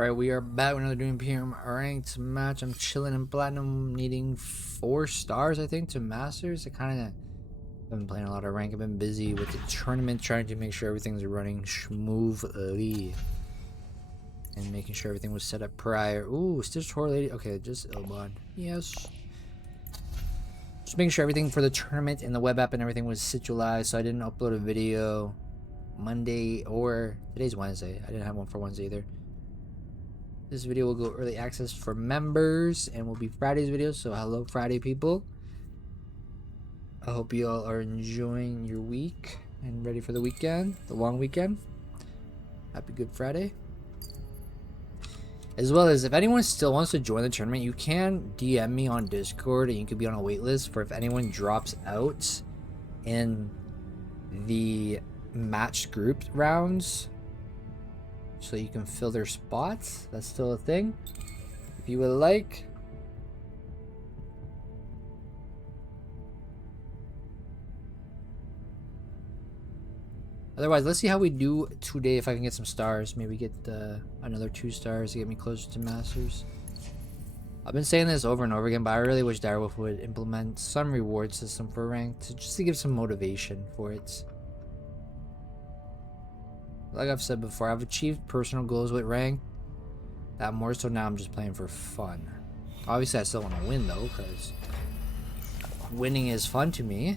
Alright, we are back with another Dune Imperium ranked match. I'm chilling in Platinum, needing 4 stars, I think, to Masters. I kind of been playing a lot of rank. I've been busy with the tournament, trying to make sure everything's running smoothly. And making sure everything was set up prior. Ooh, Stitch Tour Lady. Okay, just Illban. Yes. Just making sure everything for the tournament and the web app and everything was situated, so I didn't upload a video Monday or today's Wednesday. I didn't have one for Wednesday either. This video will go early access for members and will be Friday's video, so hello Friday people. I hope you all are enjoying your week and ready for the weekend, the long weekend. Happy Good Friday. As well as if anyone still wants to join the tournament, you can DM me on Discord and you could be on a wait list for if anyone drops out in the matched group rounds, so you can fill their spots. That's still a thing if you would like. Otherwise, let's see how we do today. If I can get some stars, maybe get another 2 stars to get me closer to Masters. I've been saying this over and over again, but I really wish Direwolf would implement some reward system for ranked, just to give some motivation for it. Like I've said before, I've achieved personal goals with rank. That more so now I'm just playing for fun. Obviously I still want to win though, because winning is fun to me.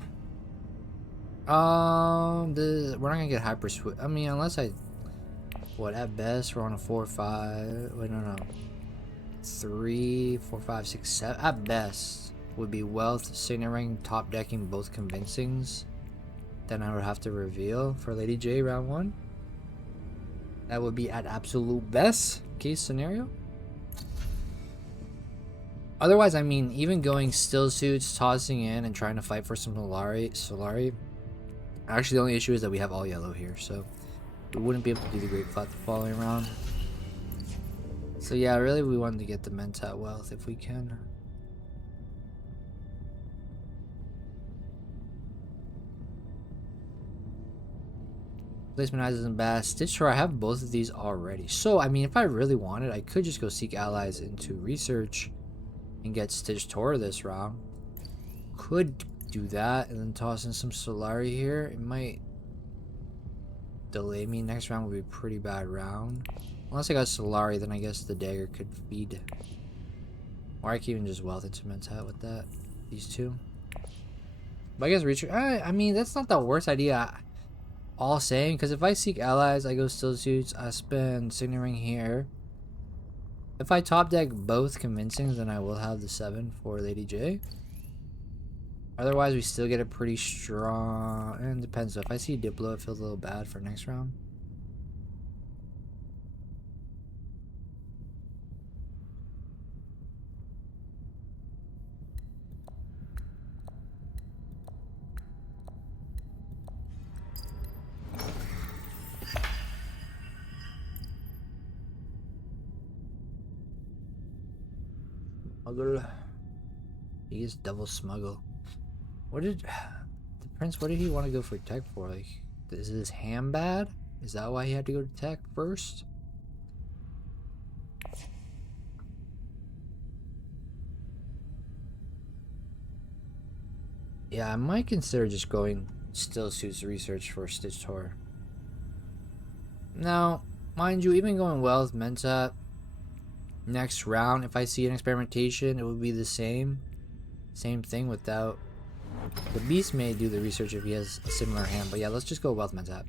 We're not gonna get hyper swift. I mean, unless I, what, at best we're on a 4 5. Wait, no, 3 4 5 6 7. At best would be wealth, signaling, top decking, both convincings. Then I would have to reveal for Lady J round 1. That would be at absolute best case scenario. Otherwise, I mean, even going still suits, tossing in, and trying to fight for some Solari. Actually, the only issue is that we have all yellow here, so we wouldn't be able to do the Great Flat the following round. So yeah, really, we wanted to get the Mentat wealth if we can. Placement eyes isn't bad. Stitch Tour, I have both of these already. So, I mean, if I really wanted, I could just go seek allies into research and get Stitch Tour this round. Could do that and then toss in some Solari here. It might delay me. Next round would be a pretty bad round. Unless I got Solari, then I guess the dagger could feed. Or I can even just wealth into Mentat with that. These two. But I guess research. I mean, that's not the worst idea. All saying, because if I seek allies, I go still suits, I spend signaling here. If I top deck both convincings, then I will have the 7 for Lady J. Otherwise, we still get a pretty strong, and depends. So if I see Diplo, it feels a little bad for next round. Smuggle. He is double smuggle. What did the prince? What did he want to go for tech for? Like, is his ham bad? Is that why he had to go to tech first? Yeah, I might consider just going still suits research for Stitch Tour. Now, mind you, even going wealth Mentat. Next round, if I see an experimentation, it would be the same thing without the beast. May do the research if he has a similar hand, but yeah, let's just go wealth Mentat.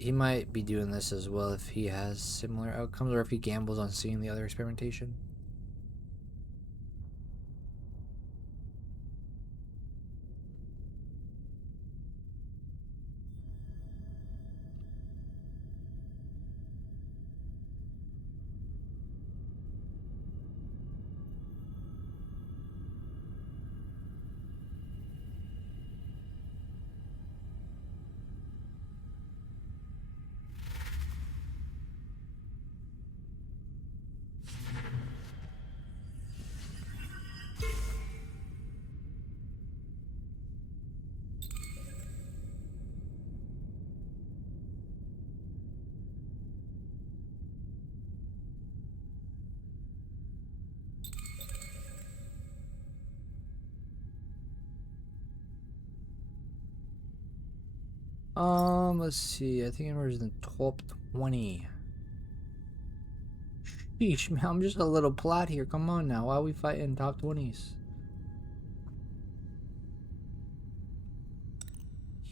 He might be doing this as well if he has similar outcomes, or if he gambles on seeing the other experimentation. Let's see. I think I was in the top 20. Sheesh, man, I'm just a little plat here. Come on now. Why are we fighting top 20s?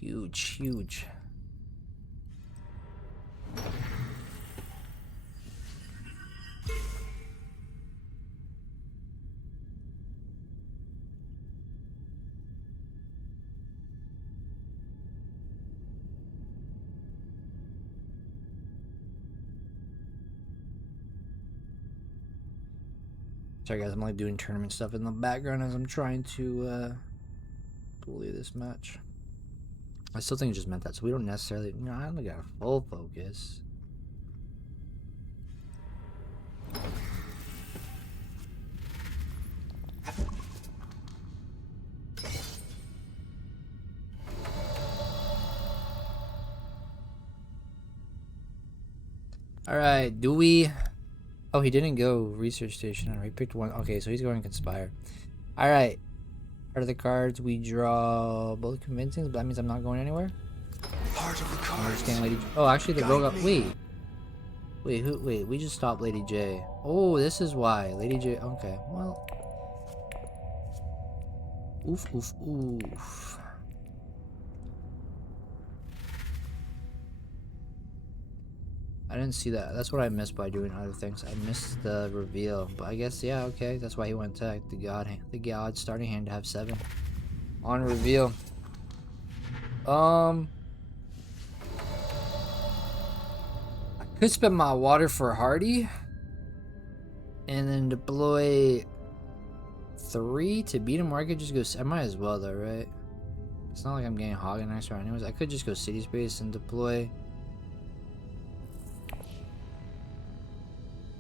Huge, huge. Sorry guys, I'm like doing tournament stuff in the background as I'm trying to play this match. I still think it just meant that, so we don't necessarily, you know, I don't got a full focus. Alright, do we... Oh, he didn't go research station. He picked one. Okay, so he's going conspire. Alright. Part of the cards, we draw both convincing, but that means I'm not going anywhere. Part of the cards. We're just getting Lady J. Oh, actually the rogue up. Wait. Wait, we just stopped Lady J. Oh, this is why. Lady J. Okay, well. Oof, oof, oof. I didn't see that. That's what I missed by doing other things. I missed the reveal. But I guess, yeah, okay. That's why he went to the god starting hand to have 7. On reveal. I could spend my water for Hardy. And then deploy 3 to beat him, or I could just go... I might as well though, right? It's not like I'm getting Hoggenized right anyways. I could just go City Space and deploy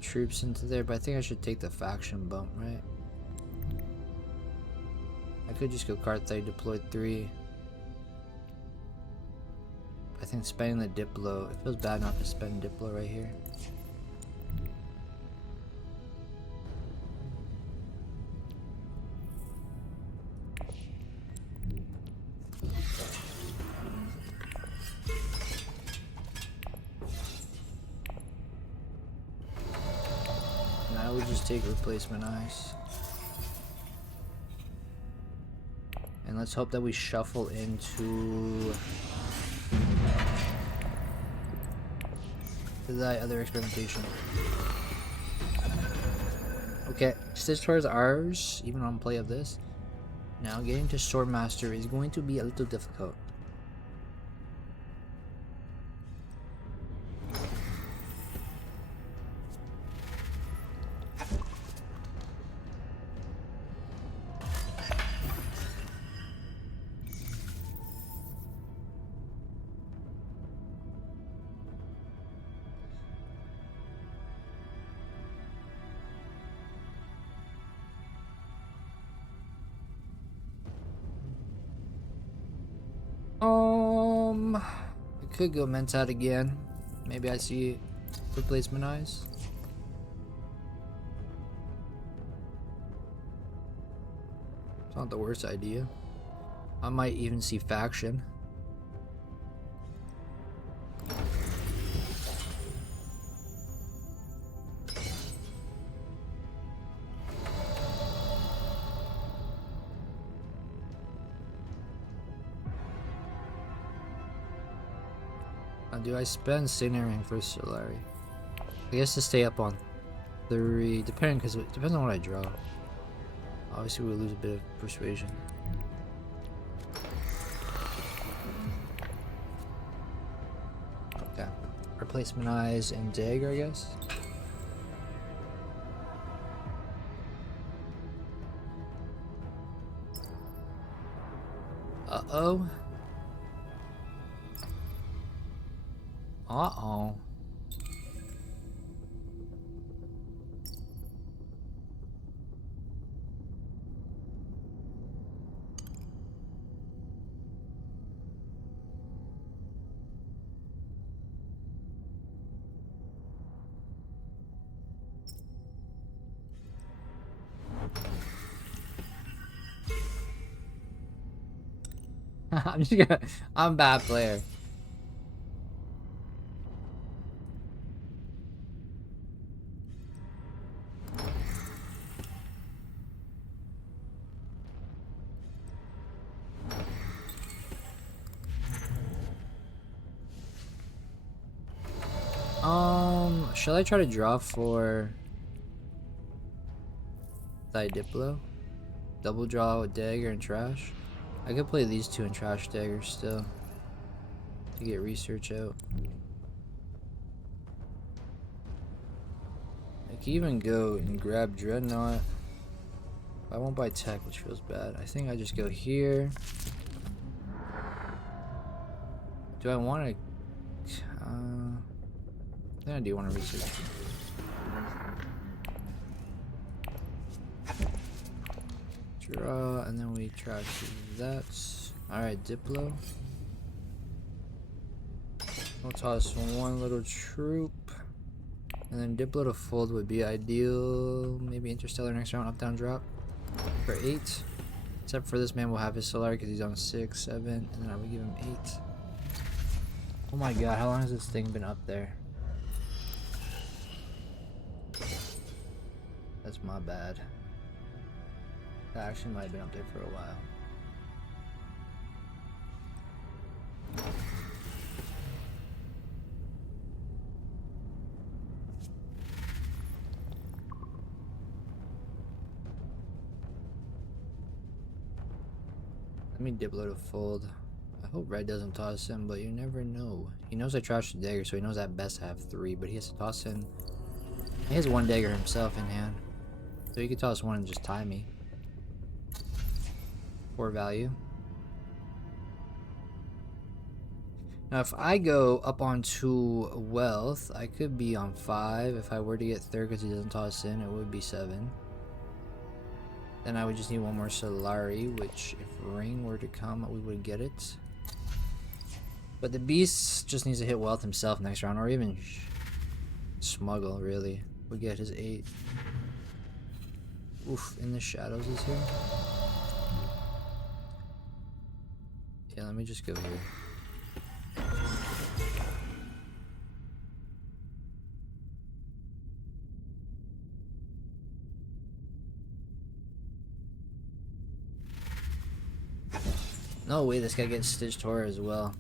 troops into there, but I think I should take the faction bump, right? I could just go Carthage, deploy 3. I think spending the Diplo, it feels bad not to spend Diplo right here. And I would just take replacement ice. And let's hope that we shuffle into that other experimentation. Okay, Stitch towards ours, even on play of this. Now getting to Swordmaster is going to be a little difficult. I could go Mentat again. Maybe I see replacement eyes. It's not the worst idea. I might even see faction. Do I spend Signaring for Solari? I guess to stay up on 3, depending, because it depends on what I draw. Obviously, we'll lose a bit of persuasion. Okay, replacement eyes and dagger, I guess. Uh-oh. Uh-oh. I'm a bad player. Shall I try to draw for thy Diplo? Double draw with dagger and trash? I could play these two and trash dagger still to get research out. I could even go and grab Dreadnought. I won't buy tech, which feels bad. I think I just go here. Do I want to? I think I do want to research. Draw, and then we trash that. Alright, Diplo. We'll toss one little troop. And then Diplo to fold would be ideal. Maybe Interstellar next round, up, down, drop. For 8. Except for this man will have his Solar because he's on 6, 7, and then I would give him 8. Oh my god, how long has this thing been up there? That's my bad. That actually might have been up there for a while. Let me Diplo to fold. I hope red doesn't toss in, but you never know. He knows I trashed the dagger, so he knows at best I have 3, but he has to toss in. He has 1 dagger himself in hand. So he could toss 1 and just tie me. 4 value. Now if I go up on 2 wealth, I could be on 5. If I were to get 3rd because he doesn't toss in, it would be 7. Then I would just need 1 more Solari, which if Ring were to come, we would get it. But the Beast just needs to hit wealth himself next round, or even Smuggle, really. We get his 8. Oof, In the Shadows is here. Yeah, let me just go here. No way, this guy gets Stitched Horror as well.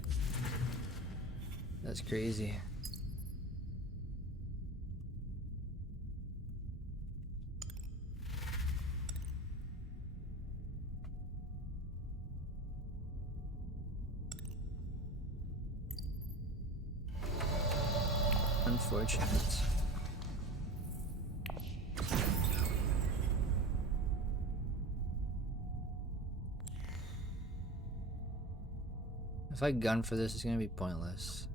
That's crazy. Unfortunate. If I gun for this, it's gonna be pointless.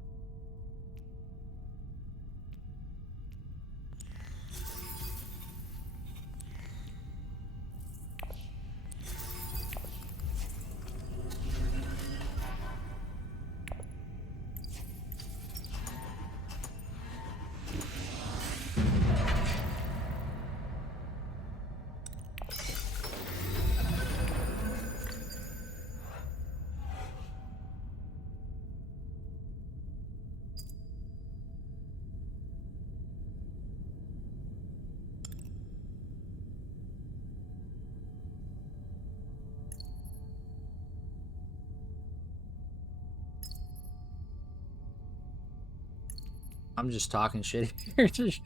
I'm just talking shit here, just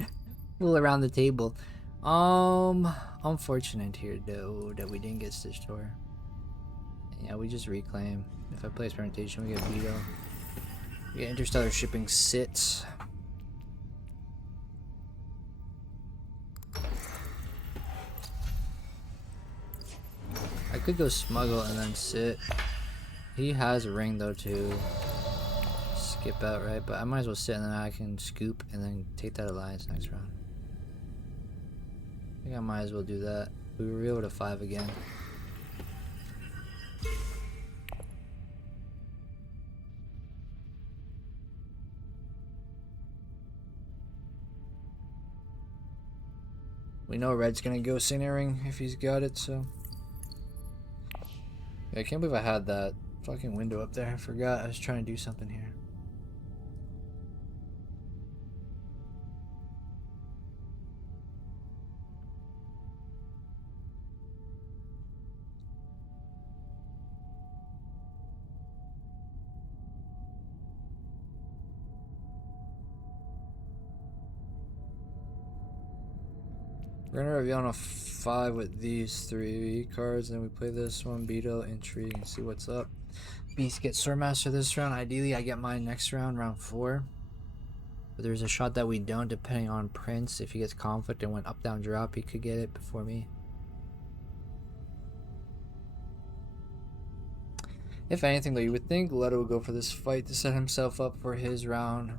fool around the table. Unfortunate here though that we didn't get Stitched Horror. Yeah, we just reclaim. If I play experimentation, we get Veto. We get Interstellar Shipping sit. I could go Smuggle and then sit. He has a Ring though too. Skip out, right? But I might as well sit and then I can scoop and then take that Alliance next round. I think I might as well do that. We were able to 5 again. We know red's gonna go Signaring if he's got it, so. Yeah, I can't believe I had that fucking window up there. I forgot I was trying to do something here. We're gonna reveal on a 5 with these 3 cards, and then we play this one, Beetle, Intrigue, and see what's up. Beast gets Swordmaster this round. Ideally, I get mine next round, round 4. But there's a shot that we don't, depending on Prince. If he gets Conflict and went up, down, drop, he could get it before me. If anything, though, you would think Leto would go for this fight to set himself up for his round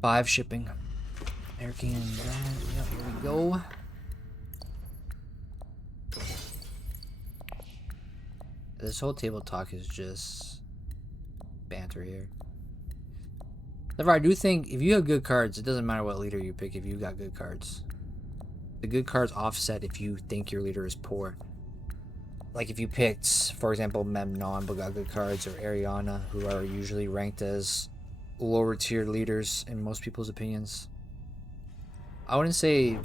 5 shipping. Air King and that. Yep, here we go. This whole table talk is just banter here. However, I do think if you have good cards, it doesn't matter what leader you pick if you got good cards. The good cards offset if you think your leader is poor. Like if you picked, for example, Memnon but got good cards, or Ariana, who are usually ranked as lower tier leaders in most people's opinions. I wouldn't say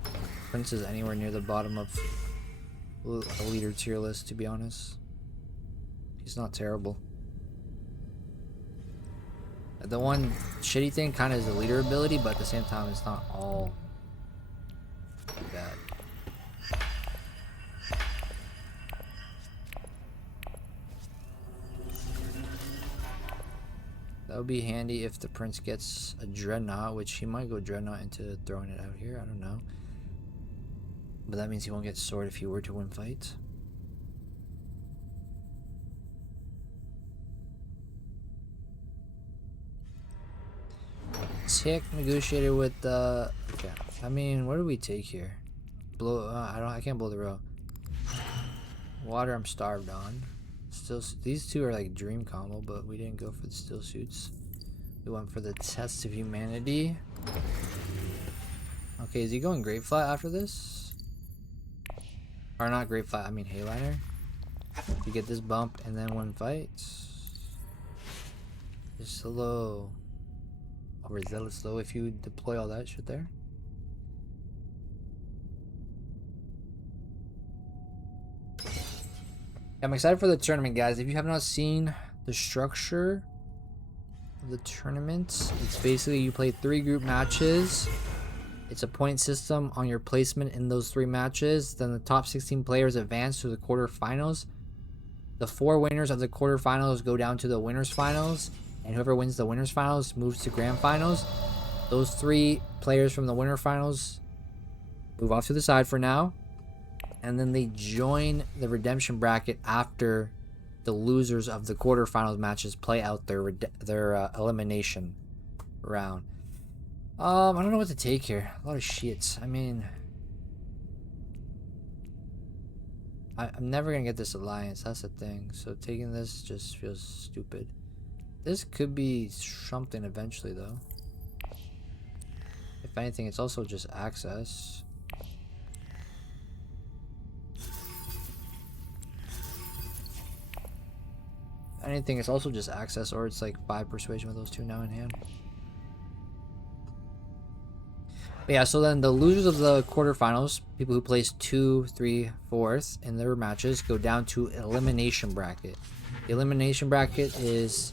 Prince is anywhere near the bottom of a leader tier list, to be honest. He's not terrible. The one shitty thing kind of is the leader ability, but at the same time, it's not all bad. That would be handy if the Prince gets a Dreadnought, which he might go Dreadnought into throwing it out here. I don't know. But that means he won't get Sword if he were to win fight. Tick negotiated with the. Okay. I mean, what do we take here? Blow. I can't blow the row. Water. I'm starved on. Still, these two are like dream combo, but we didn't go for the still suits. We went for the test of humanity. Okay, is he going Great Flat after this? Or not Great Flat, I mean Hayliner. You get this bump and then one fight. Just slow. Overzealous slow if you deploy all that shit there. I'm excited for the tournament, guys. If you have not seen the structure of the tournament, it's basically you play 3 group matches. It's a point system on your placement in those 3 matches. Then the top 16 players advance to the quarterfinals. The 4 winners of the quarterfinals go down to the winners finals, and whoever wins the winners finals moves to grand finals. Those 3 players from the winner finals move off to the side for now. And then they join the redemption bracket after the losers of the quarterfinals matches play out their elimination round. I don't know what to take here. A lot of shit. I mean, I'm never gonna get this alliance. That's the thing. So taking this just feels stupid. This could be something eventually, though. If anything, it's also just access. Anything, it's also just access, or it's like 5 persuasion with those 2 now in hand. But yeah, so then the losers of the quarterfinals, people who place 2, 3, 4th in their matches, go down to elimination bracket. The elimination bracket is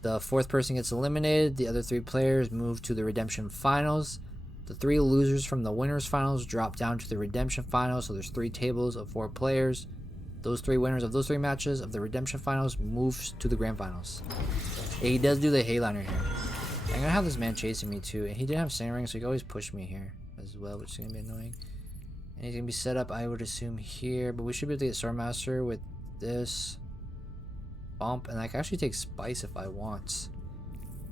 the 4th person gets eliminated, the other 3 players move to the redemption finals. The 3 losers from the winners finals drop down to the redemption finals, so there's 3 tables of 4 players. Those 3 winners of those 3 matches of the redemption finals moves to the grand finals. Yeah, he does do the Hayliner here. I'm gonna have this man chasing me too, and he didn't have Sand Ring, so he can always push me here as well, which is gonna be annoying. And he's gonna be set up, I would assume, here, but we should be able to get Swordmaster with this bump, and I can actually take Spice if I want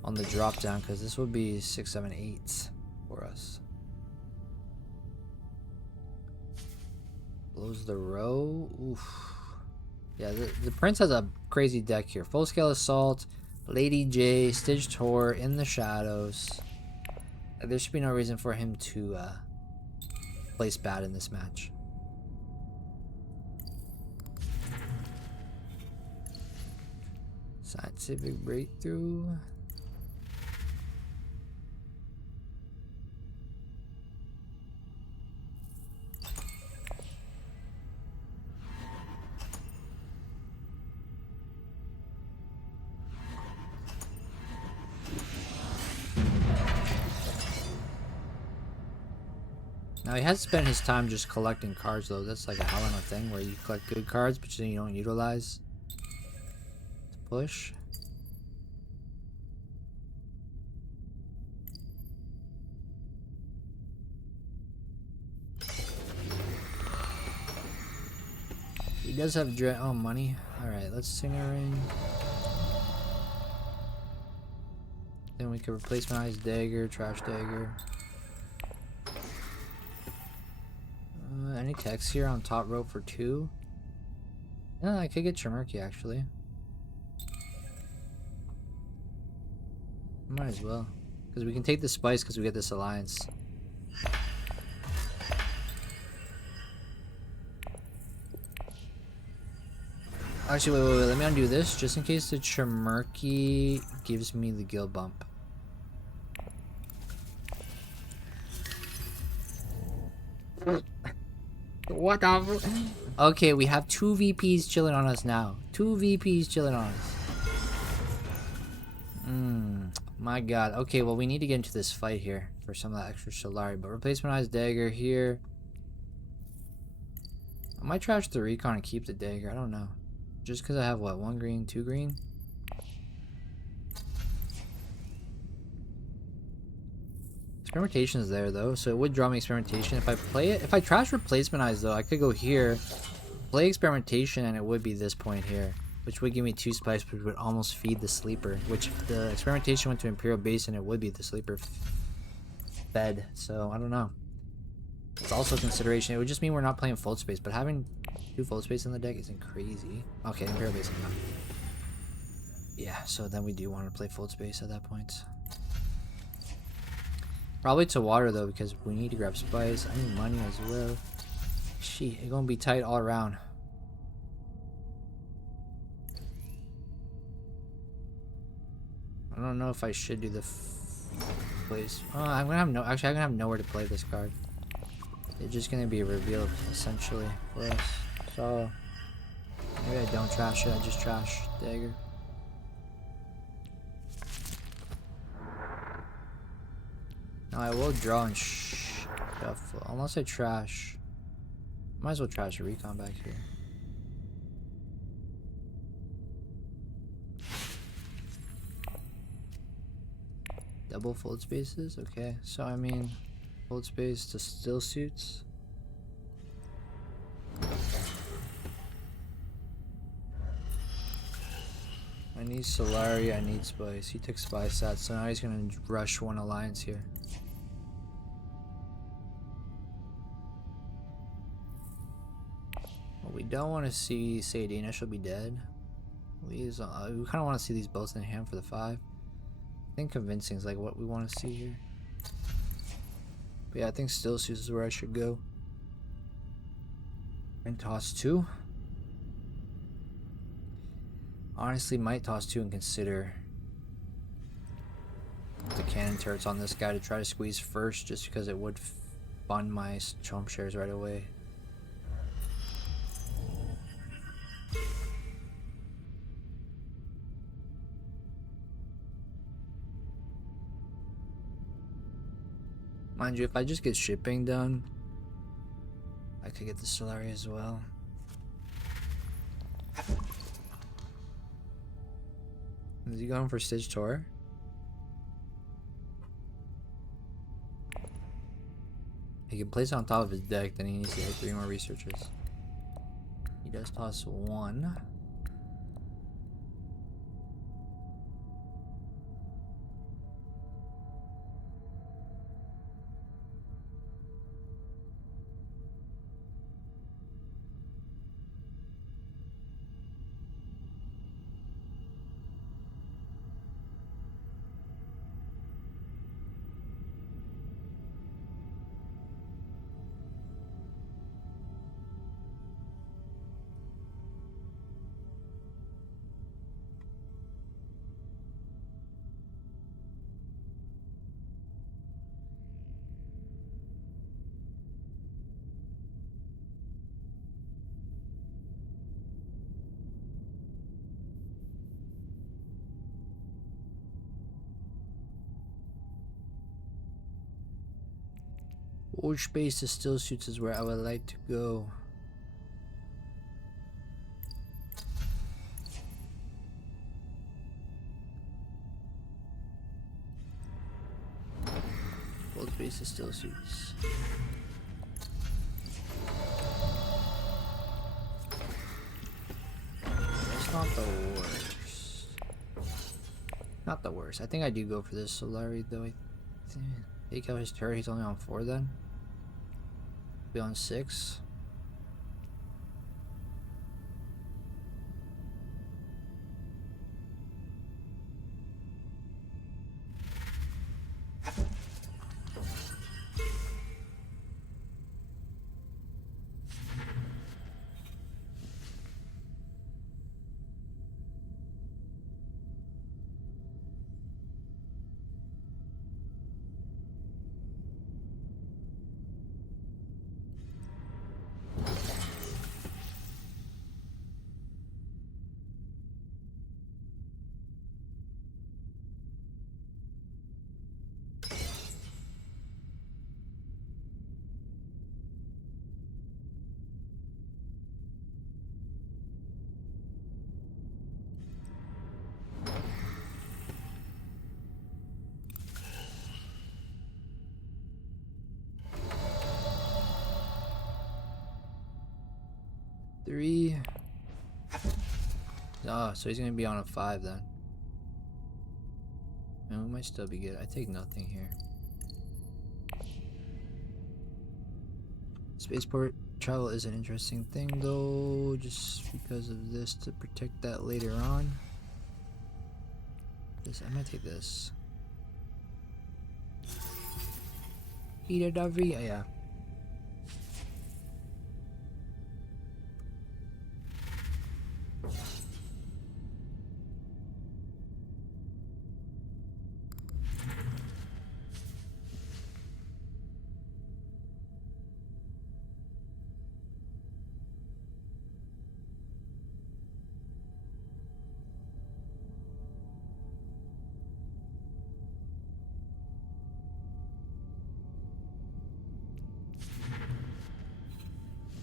on the drop down, because this would be 6, 7, 8 for us. Blows the row. Oof. Yeah, the Prince has a crazy deck here. Full Scale Assault, Lady J, Stitch Tor, In the Shadows. There should be no reason for him to place bad in this match. Scientific Breakthrough. Now he has spent his time just collecting cards though. That's like a hell of a thing where you collect good cards but then you don't utilize to push. He does have money. Alright, let's sing a ring. Then we can replace my eyes dagger, trash dagger. Any text here on top rope for 2? Yeah, I could get Chaumurky actually. Might as well. Because we can take the spice because we get this alliance. Actually, wait, let me undo this just in case the Chaumurky gives me the guild bump. What the? Okay, we have 2 VPs chilling on us now. 2 VPs chilling on us. My god. Okay, well, we need to get into this fight here for some of that extra Solari. But replacement eyes dagger here. I might trash the recon and keep the dagger. I don't know. Just because I have what? 1 green, 2 green? Experimentation is there though, so it would draw me experimentation. If I play it, if I trash replacement eyes though, I could go here, play experimentation, and it would be this point here, which would give me 2 spice, which would almost feed the sleeper. Which if the experimentation went to Imperial Basin, it would be the sleeper fed. So I don't know. It's also a consideration. It would just mean we're not playing Fold Space, but having 2 Fold Space in the deck isn't crazy. Okay, Imperial Basin. No. Yeah, so then we do want to play Fold Space at that point. Probably to water though, because we need to grab spice. I need money as well. Shit, it's gonna be tight all around. I don't know if I should do the place. Oh, I'm gonna have actually I'm gonna have nowhere to play this card. It's just gonna be revealed essentially for us. So maybe I don't trash it, I just trash dagger. Now I will draw and shuffle, unless I trash. Might as well trash a recon back here. Double fold spaces, okay. So I mean, fold space to still suits. I need Solari, I need spice. He took spice out, so now he's gonna rush 1 alliance here. What we don't want to see, Sadina, she'll be dead. We kind of want to see these both in hand for the 5. I think convincing is like what we want to see here. But yeah, I think still suits is where I should go. And toss 2. Honestly, might toss 2 and consider the cannon turrets on this guy to try to squeeze first, just because it would fund my chomp shares right away. Mind you, if I just get shipping done, I could get the Solari as well. Is he going for Stitch Tour? He can place it on top of his deck, then he needs to hit 3 more researches. He does toss 1. Forge base to still suits is where I would like to go. Forge base to still suits. That's not the worst. Not the worst. I think I do go for this Solari though. I take out his turret. He's only on 4 then. Be on 6. Three. Oh, so he's gonna be on a 5 then. And we might still be good. I take nothing here. Spaceport travel is an interesting thing though, just because of this to protect that later on. This I might take this. Eat a yeah.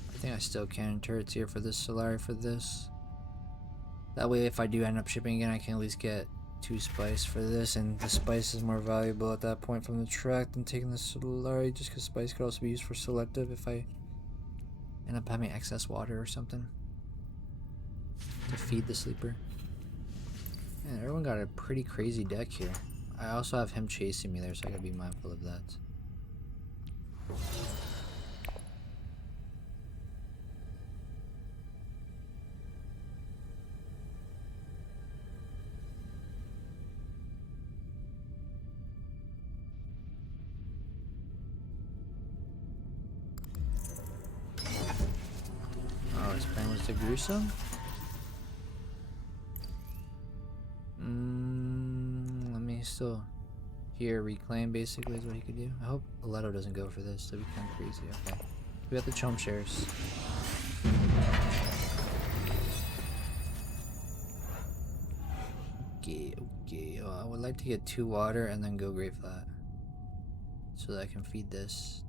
I think I still can turrets here for this Solari for this. That way if I do end up shipping again I can at least get 2 spice for this, and the spice is more valuable at that point from the track than taking the Solari, just because spice could also be used for selective if I end up having excess water or something to feed the sleeper. Man, everyone got a pretty crazy deck here. I also have him chasing me there, so I gotta be mindful of that. Oh, his plan was to gruesome? Let me still here reclaim basically is what he could do. I hope Aleto doesn't go for this. That'd be kind of crazy. Okay. We got the Chaum shares. Okay. Oh, I would like to get 2 water and then go Great Flat. So that I can feed this.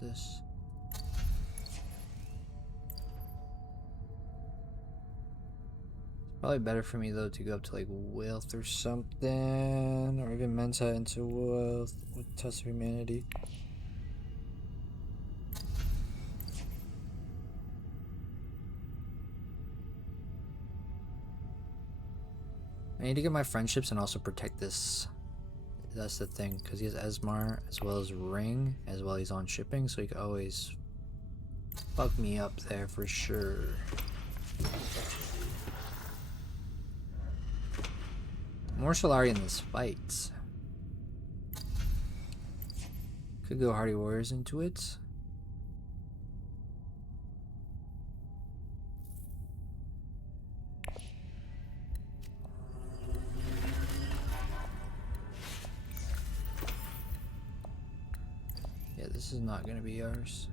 Probably better for me though to go up to like Wealth or something, or even Mensa into Wealth with Test of Humanity. I need to get my friendships and also protect this. That's the thing, because he has Esmar as well as Ring, as well as he's on shipping, so he could always fuck me up there for sure. More Solari in this fight. Could go Hardy Warriors into it. Yeah, this is not going to be ours.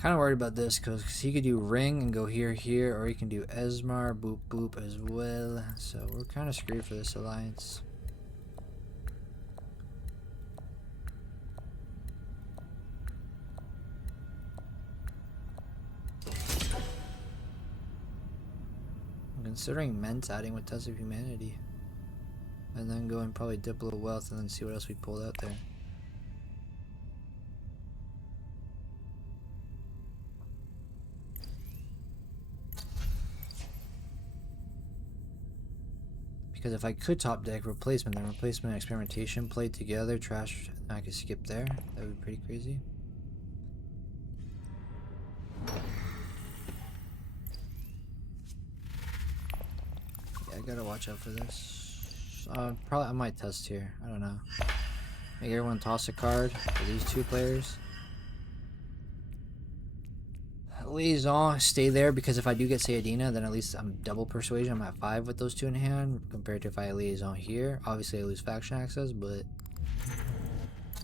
Kind of worried about this because he could do Ring and go here, or he can do Esmar, boop, boop as well. So we're kind of screwed for this alliance. I'm considering Ment adding with Test of Humanity. And then go and probably Diplo Wealth and then see what else we pulled out there. Because if I could top deck replacement, then replacement and experimentation played together, trash, I could skip there. That would be pretty crazy. Yeah, I gotta watch out for this. Probably I might test here. I don't know. Make everyone toss a card for these two players. Liaison, stay there because if I do get Sayadina, then at least I'm double persuasion. I'm at 5 with those two in hand compared to if I liaison here. Obviously, I lose faction access, but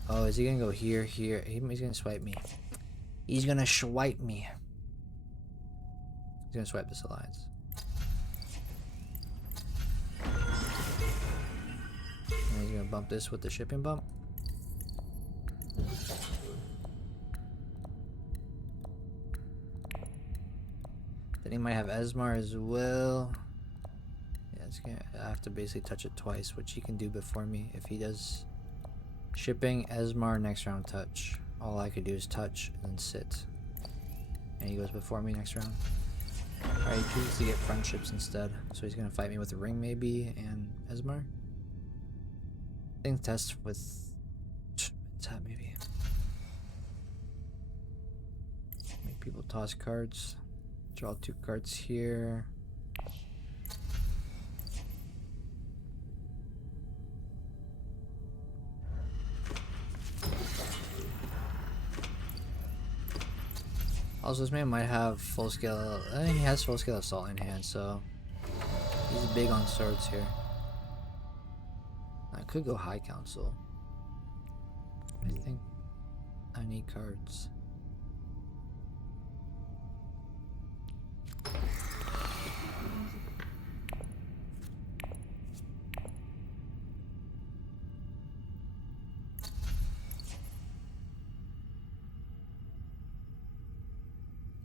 oh, is he gonna go here? He's gonna swipe me. He's gonna swipe me. He's gonna swipe this alliance. And he's gonna bump this with the shipping bump. Then he might have Esmar as well. Yeah, it's gonna, I have to basically touch it twice, which he can do before me. If he does shipping, Esmar, next round touch. All I could do is touch and then sit. And he goes before me next round. Alright, he chooses to get friendships instead. So he's gonna fight me with a ring maybe and Esmar. I think test with tap maybe. Make people toss cards. Draw 2 cards here. Also, this man might have full scale. I think he has full scale assault in hand, so he's big on swords here. I could go high council. I think I need cards.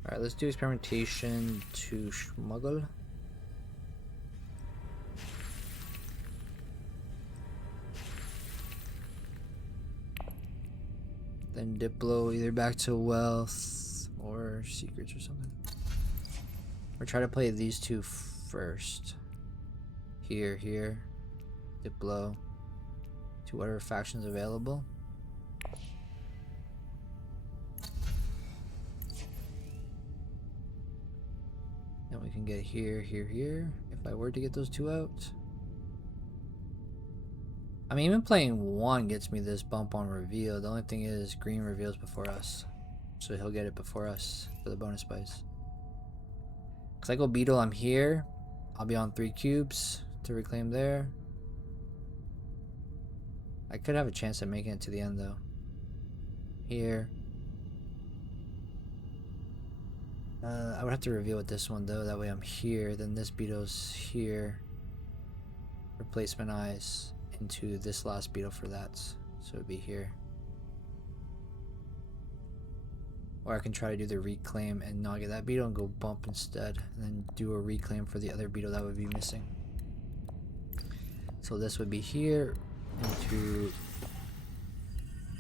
Alright, let's do experimentation to smuggle. Then Diplo either back to wealth or secrets or something. Or try to play these two first. Here. Diplo. To whatever faction's available. Then we can get here. If I were to get those 2 out. I mean, even playing 1 gets me this bump on reveal. The only thing is green reveals before us. So he'll get it before us for the bonus spice. Because I go Beetle, I'm here. I'll be on 3 cubes to reclaim there. I could have a chance at making it to the end though. Here. I would have to reveal with this one though, that way I'm here, then this Beetle's here. Replacement eyes into this last Beetle for that, so it'd be here. Or I can try to do the reclaim and not get that Beetle and go bump instead, and then do a reclaim for the other Beetle that would be missing. So this would be here, into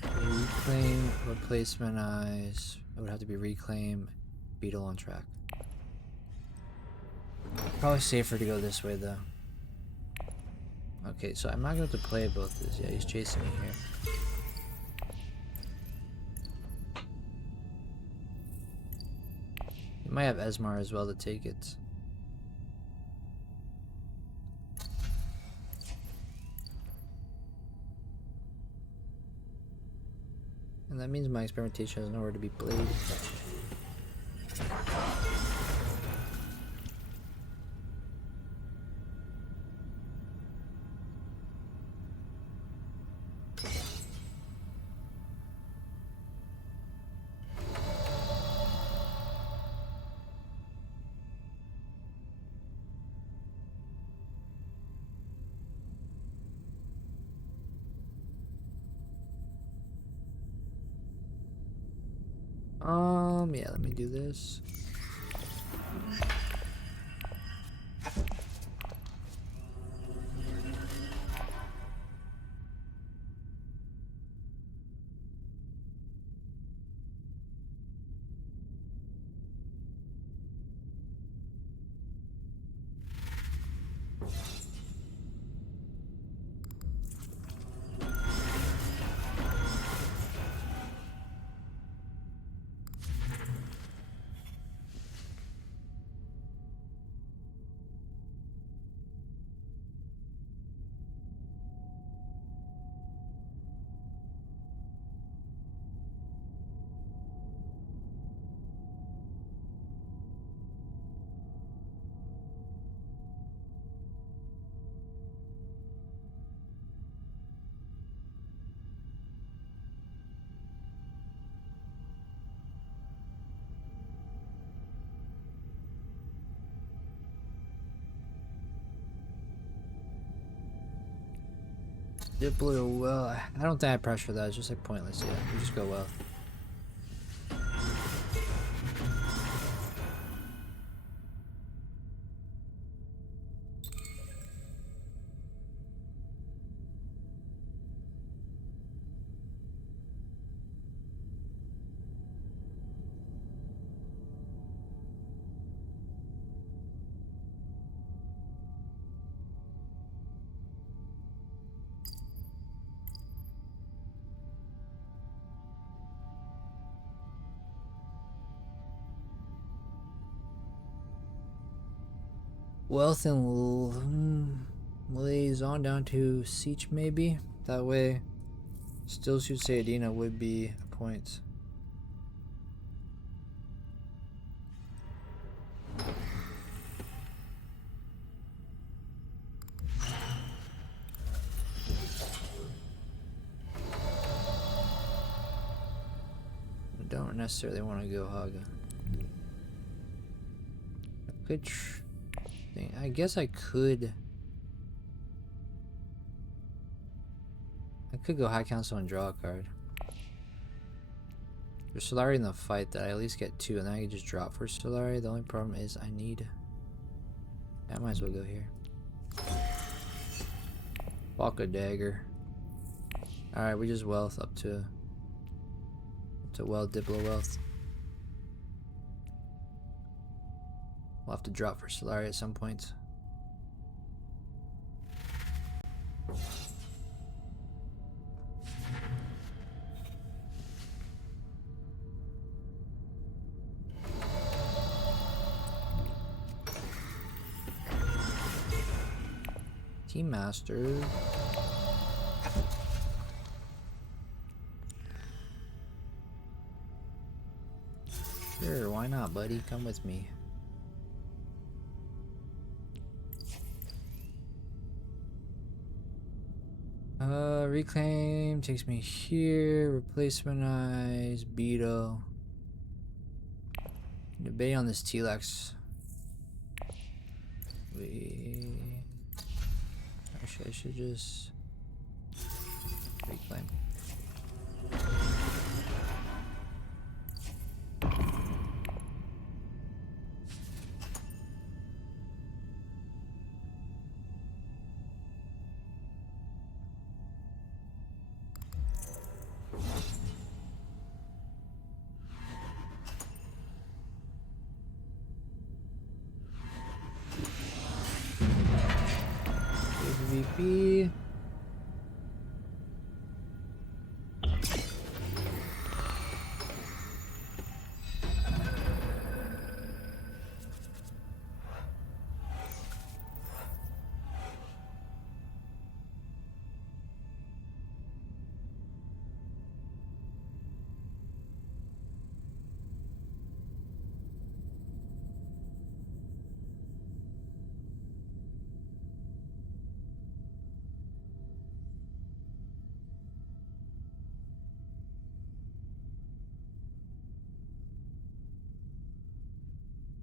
reclaim, replacement eyes, it would have to be reclaim, Beetle on track. Probably safer to go this way though. Okay, so I'm not going to have to play both this. Yeah, he's chasing me here. He might have Esmar as well to take it. And that means my experimentation has nowhere to be played. Yeah, let me do this. Diplo or well. I don't think I pressure that. It's just like pointless. Yeah, we just go well. Wealth and liaison down to siege maybe. That way, still should say Adina would be a point. I don't necessarily want to go hug. Good. I guess I could go High Council and draw a card. There's Solari in the fight that I at least get 2, and then I can just drop for Solari. The only problem is I might as well go here. Walk a dagger. Alright, we just wealth up to wealth, Diplo wealth. We'll have to drop for Solari at some point. Team Master. Sure, why not, buddy? Come with me. Reclaim takes me here. Replacement eyes, Beetle. Debate on this Telex. Actually, I should just reclaim. VP.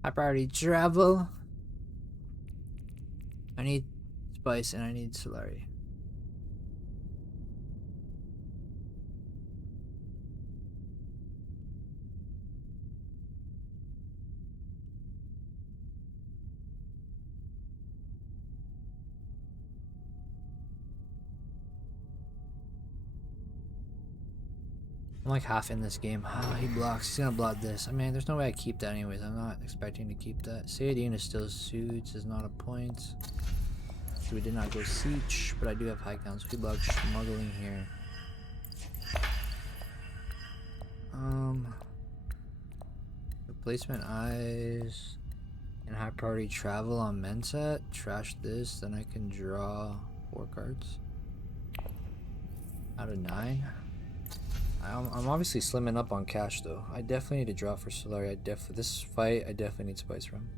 I priority travel. I need spice and I need Solari. I'm like half in this game. Oh, he blocks. He's gonna block this. I mean, there's no way I keep that anyways. I'm not expecting to keep that. Sayadina still suits is not a point. So we did not go siege, but I do have high count, so he blocks smuggling here. Replacement eyes and high priority travel on Menset. Trash this, then I can draw 4 cards out of 9. I'm obviously slimming up on cash though. I definitely need to draw for Solari. This fight I definitely need spice from.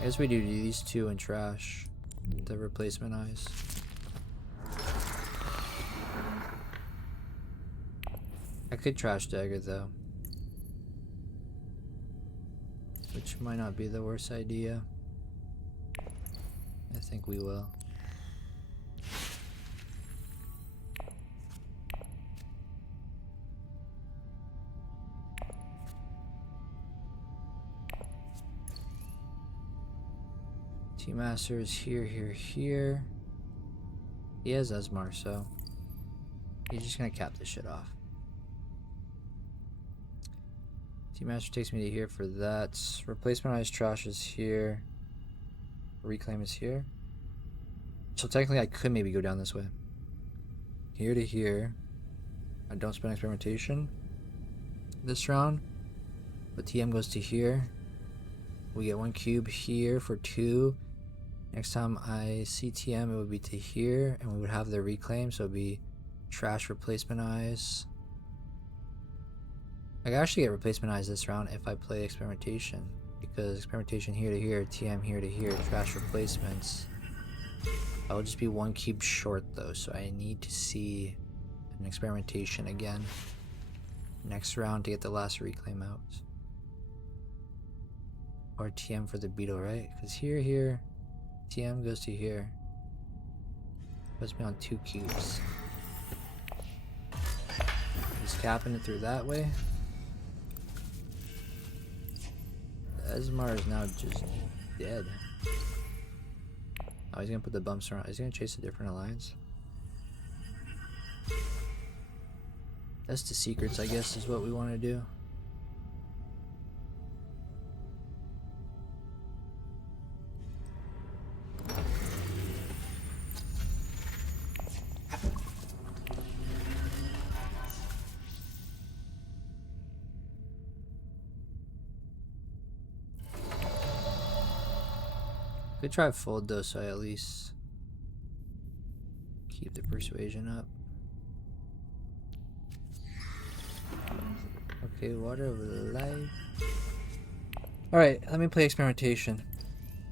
I guess we do these 2 and trash the replacement eyes. I could trash dagger though, which might not be the worst idea. think we will. Master is here, here, here. He has Esmar, so he's just gonna cap this shit off. Master takes me to here for that. Replacement Ice Trash is here. Reclaim is here. So technically I could maybe go down this way. Here to here. I don't spend experimentation this round. But TM goes to here. We get 1 cube here for 2. Next time I see TM, it would be to here, and we would have the reclaim, so it would be trash replacement eyes. I can actually get replacement eyes this round if I play experimentation, because experimentation here to here, TM here to here, trash replacements. I will just be 1 cube short though, so I need to see an experimentation again next round to get the last reclaim out. Or TM for the beetle, right? Because here, TM goes to here. Puts me on 2 cubes. Just capping it through that way. Esmar is now just dead. Oh, he's gonna put the bumps around. He's gonna chase a different alliance. That's the secrets, I guess, is what we want to do. Could try fold though, so I at least keep the persuasion up. Okay, water of life. Alright, let me play experimentation.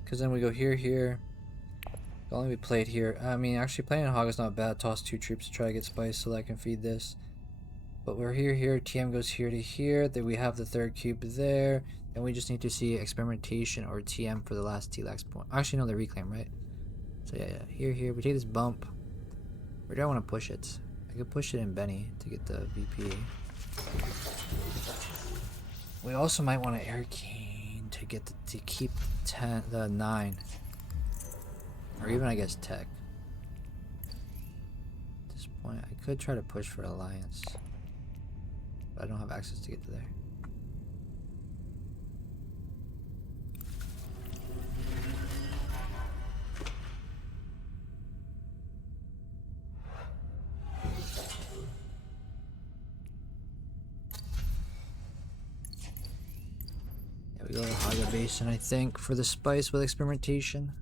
Because then we go here. It'll only be played here. I mean, actually playing a hog is not bad. Toss 2 troops to try to get spice so that I can feed this. But we're here. TM goes here to here. Then we have the 3rd cube there. And we just need to see experimentation or TM for the last T-Lax point. Actually, no, the reclaim, right? So yeah. Here. We take this bump. Where do I want to push it? I could push it in Benny to get the VP. We also might want to Arcane to get to keep the 9. Or even, I guess, Tech. At this point, I could try to push for Alliance. But I don't have access to get to there. We go to Haga Basin, I think, for the spice with experimentation.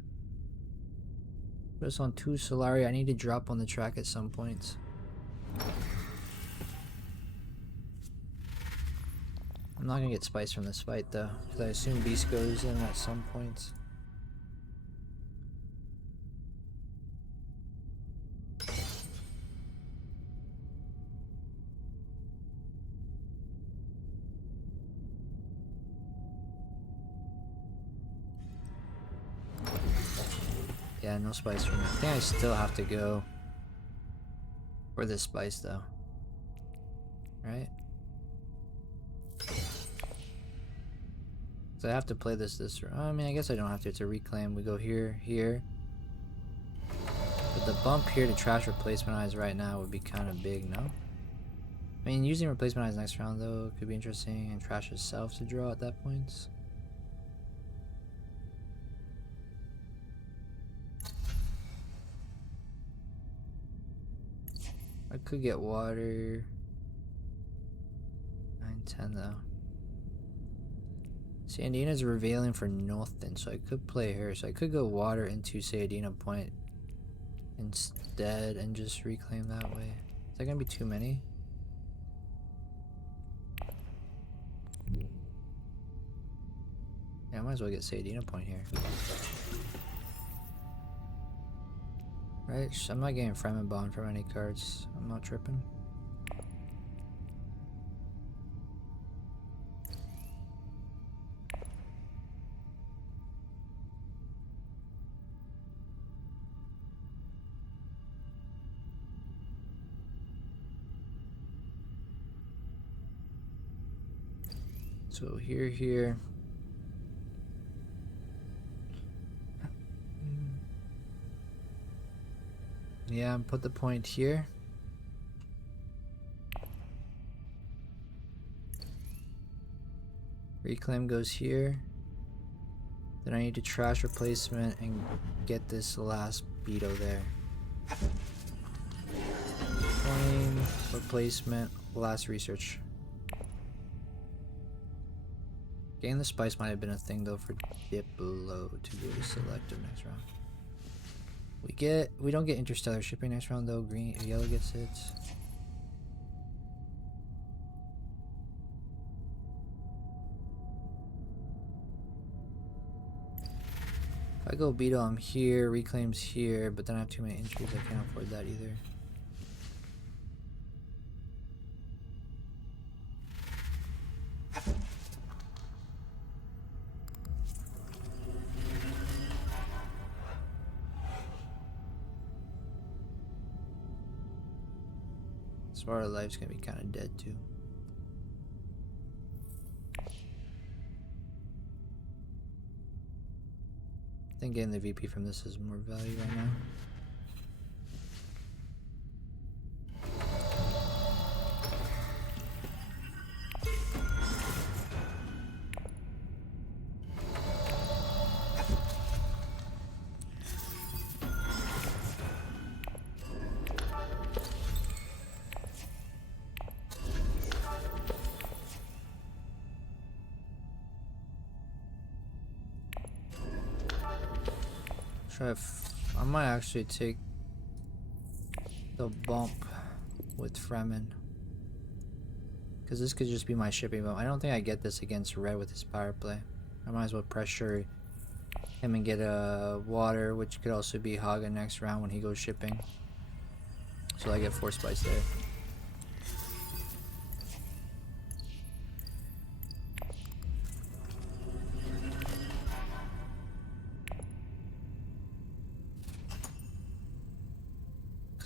Put us on 2 Solari. I need to drop on the track at some point. I'm not gonna get spice from this fight though, because I assume Beast goes in at some point. Yeah, no spice for me. I think I still have to go for this spice though. Right? So I have to play this I mean, I guess I don't have to. It's a reclaim. We go here. But the bump here to trash replacement eyes right now would be kind of big, no? I mean, using replacement eyes next round though could be interesting, and trash itself to draw at that point. I could get water. 9-10 though. Sayadina's revealing for nothing, so I could play her. So I could go water into Sayadina point instead and just reclaim that way. Is that gonna be too many? Yeah, I might as well get Sayadina point here. Right? I'm not getting Fremen Bond from any cards. I'm not tripping. So here. Yeah, put the point here. Reclaim goes here. Then I need to trash replacement and get this last beetle there. Claim, replacement, last research. Getting the spice might have been a thing though for Diplo to go to selective next round. We don't get interstellar shipping next round though. Yellow gets it. If I go beetle, I'm here. Reclaims here, but then I have too many entries. I can't afford that either. So our life's gonna be kind of dead too. I think getting the VP from this is more value right now. I might actually take the bump with Fremen, because this could just be my shipping bump. I don't think I get this against Red with his power play. I might as well pressure him and get a water, which could also be Haga next round when he goes shipping. So I get 4 spice there.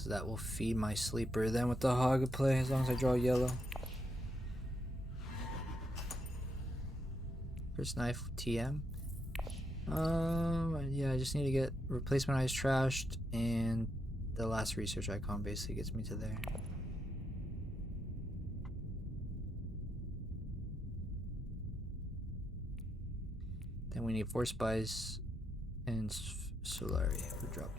That will feed my sleeper then with the Haga play as long as I draw yellow. First knife TM. Yeah, I just need to get replacement eyes trashed, and the last research icon basically gets me to there. Then we need 4 spice and Solari for drop.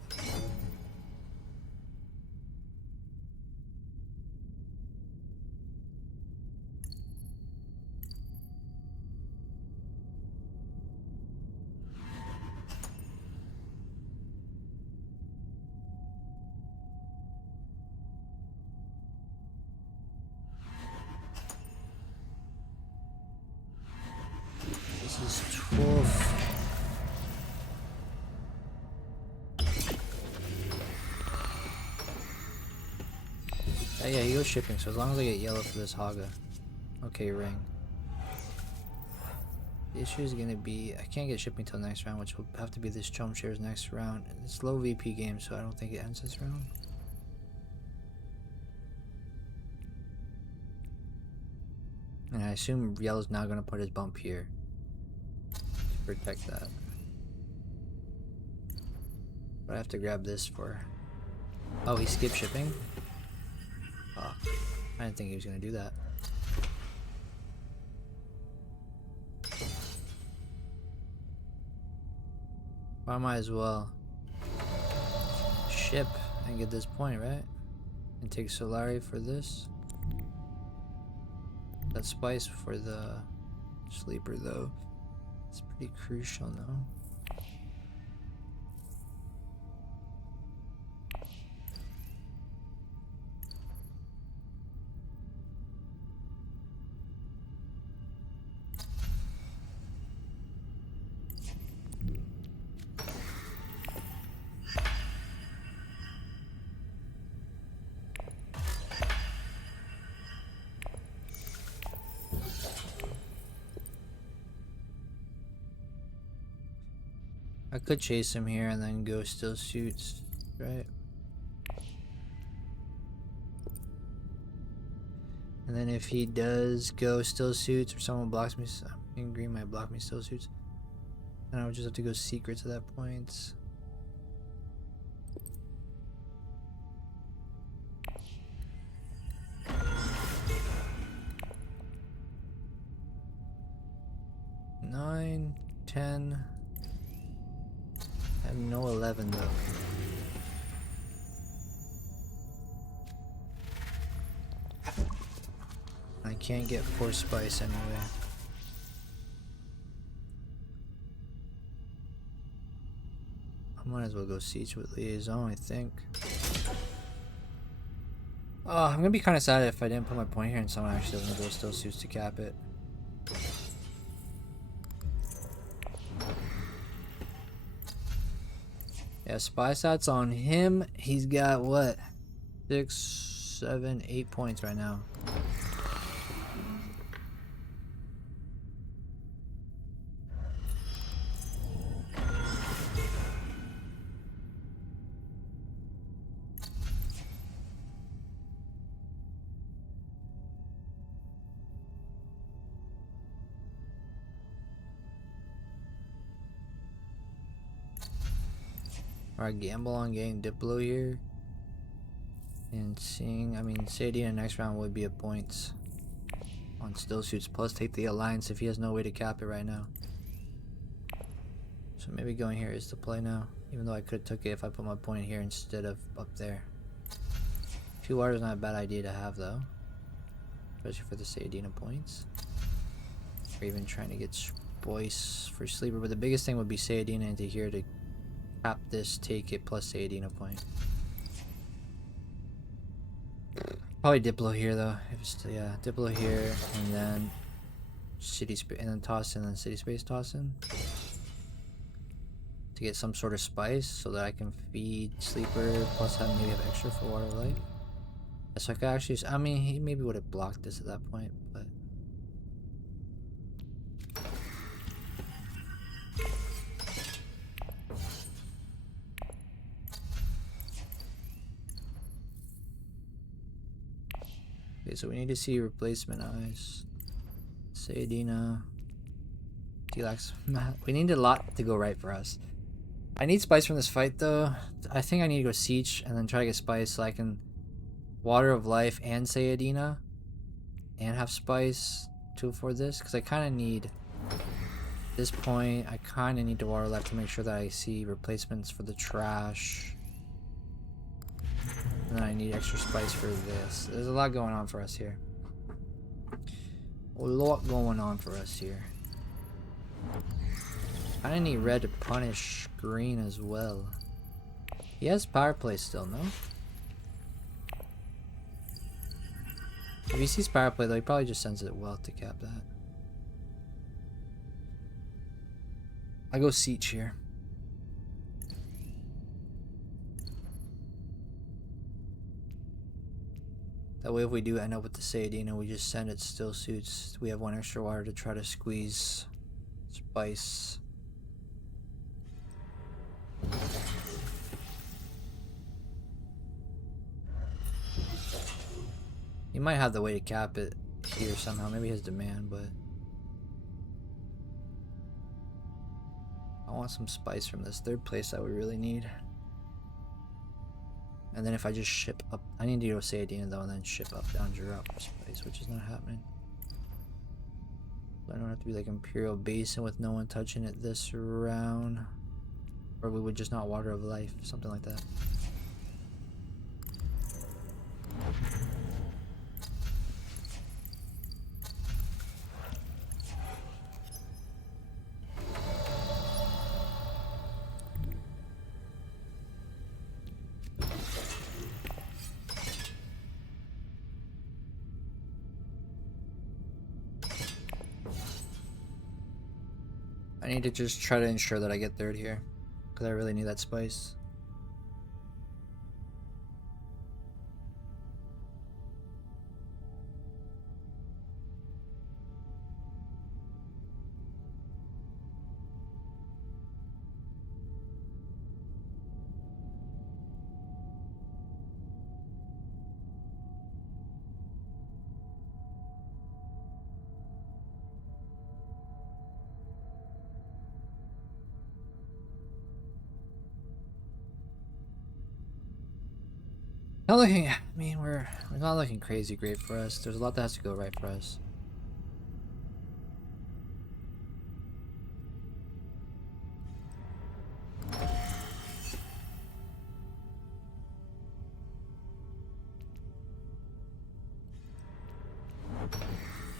This is 12. Yeah, he goes shipping, so as long as I get yellow for this Haga. Okay, ring. The issue is gonna be, I can't get shipping till next round, which will have to be this Chaumurky's next round. It's low VP game, so I don't think it ends this round. And I assume yellow's now gonna put his bump here to protect that. But I have to grab this for... Oh, he skipped shipping? Oh, I didn't think he was gonna do that. Well, I might as well ship and get this point, right? And take Solari for this. That spice for the sleeper though. It's pretty crucial now. I could chase him here and then go still suits, right? And then if he does go still suits or someone blocks me, in green might block me still suits. And I would just have to go secrets at that point. Nine, 10. I have no 11 though. I can't get 4 spice anyway. I might as well go siege with liaison, I think. Oh, I'm gonna be kind of sad if I didn't put my point here and someone actually doesn't go still suits to cap it. Yeah, spy stats on him. He's got what? 6, 7, 8 points right now. Alright, gamble on getting Diplo here. And seeing, I mean, Sadina next round would be a points on still suits. Plus take the alliance if he has no way to cap it right now. So maybe going here is the play now. Even though I could have took it if I put my point here instead of up there. 2 water is not a bad idea to have though. Especially for the Sadina points. Or even trying to get Boyce for sleeper. But the biggest thing would be Sadina into here to cap this, take it, plus Sadina point. Probably Diplo here though. If it's still, yeah, Diplo here, and then city space, and then toss in, and then city space toss in to get some sort of spice so that I can feed sleeper plus have maybe have extra for water life. So I could actually, I mean, he maybe would have blocked this at that point, but. Okay, so we need to see replacement eyes. Sadina. Delax. We need a lot to go right for us. I need spice from this fight though. I think I need to go siege and then try to get spice so I can water of life and Sayadina and have spice to for this, because I kind of need this point. I kind of need to water life to make sure that I see replacements for the trash. And then I need extra spice for this. There's a lot going on for us here. A lot going on for us here. I need red to punish green as well. He has power play still, no? If he sees power play though, he probably just sends it wealth to cap that. I go siege here. That way if we do end up with the Sayadina, we just send it still suits. We have 1 extra water to try to squeeze spice. He might have the way to cap it here somehow. Maybe his demand, but I want some spice from this 3rd place I would really need. And then if I just ship up, I need to go Sayadina though, and then ship up down Drop spice, which is not happening. So I don't have to be like Imperial Basin with no one touching it this round. Or we would just not water of life, something like that. I need to just try to ensure that I get 3rd here, because I really need that spice. Not looking. I mean, we're not looking crazy great for us. There's a lot that has to go right for us.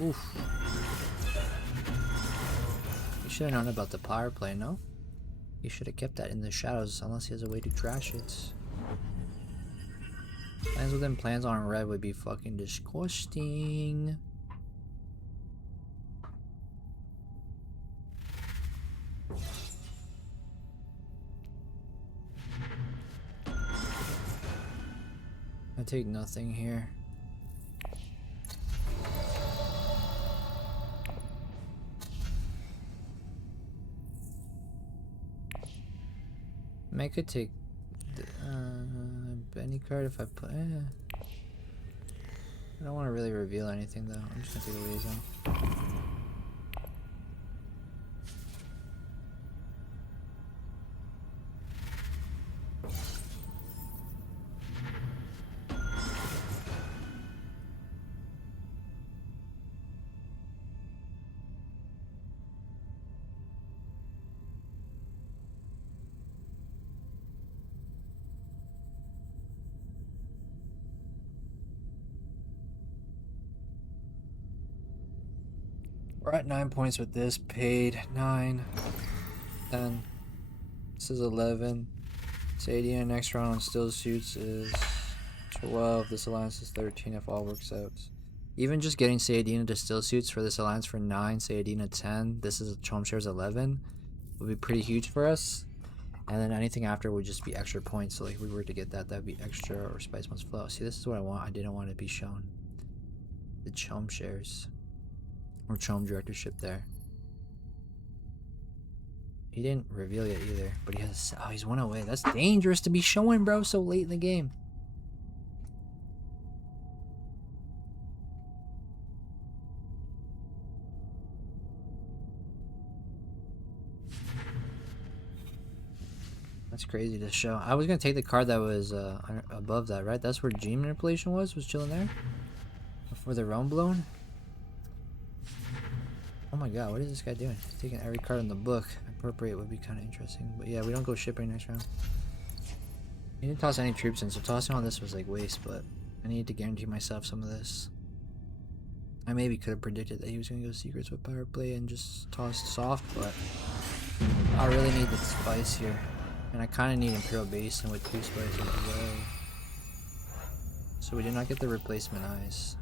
Oof. You should have known about the power play, no? He should have kept that in the shadows, unless he has a way to trash it. Plans within plans on red would be fucking disgusting. I take nothing here. I could take any card if I put. I don't want to really reveal anything though. I'm just gonna take a liaison. We're at 9 points with this. Paid 9, 10. This is 11. Sadia next round on still suits is 12. This alliance is 13 if all works out. Even just getting Sayadina to still suits for this alliance for 9, Sayadina 10, this is Chaumurky's 11, would be pretty huge for us. And then anything after would just be extra points. So like if we were to get that, that'd be extra, or Spice Must Flow. See, this is what I want. I didn't want to be shown the Chaum shares. Or Chaum directorship there. He didn't reveal yet either, but he has. Oh, he's 1 away. That's dangerous to be showing, bro, so late in the game. That's crazy to show. I was gonna take the card that was above that, right? That's where Gene Manipulation was chilling there before the Realm Blown. Oh my god, what is this guy doing? He's taking every card in the book. Appropriate would be kind of interesting. But yeah, we don't go shipping next round. He didn't toss any troops in, so tossing all this was like waste, but I needed to guarantee myself some of this. I maybe could have predicted that he was going to go secrets with power play and just tossed soft, but I really need the spice here. And I kind of need Imperial Basin with 2 spices as well. So we did not get the replacement eyes.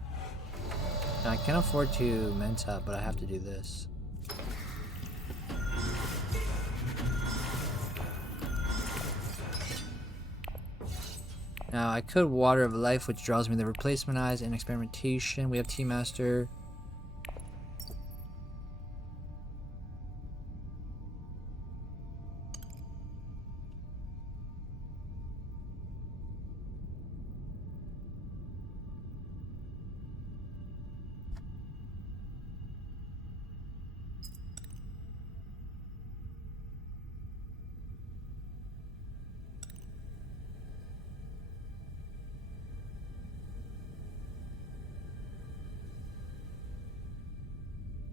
Now, I can't afford to Mentap, but I have to do this. Now, I could Water of Life, which draws me the replacement eyes and experimentation. We have Tea Master.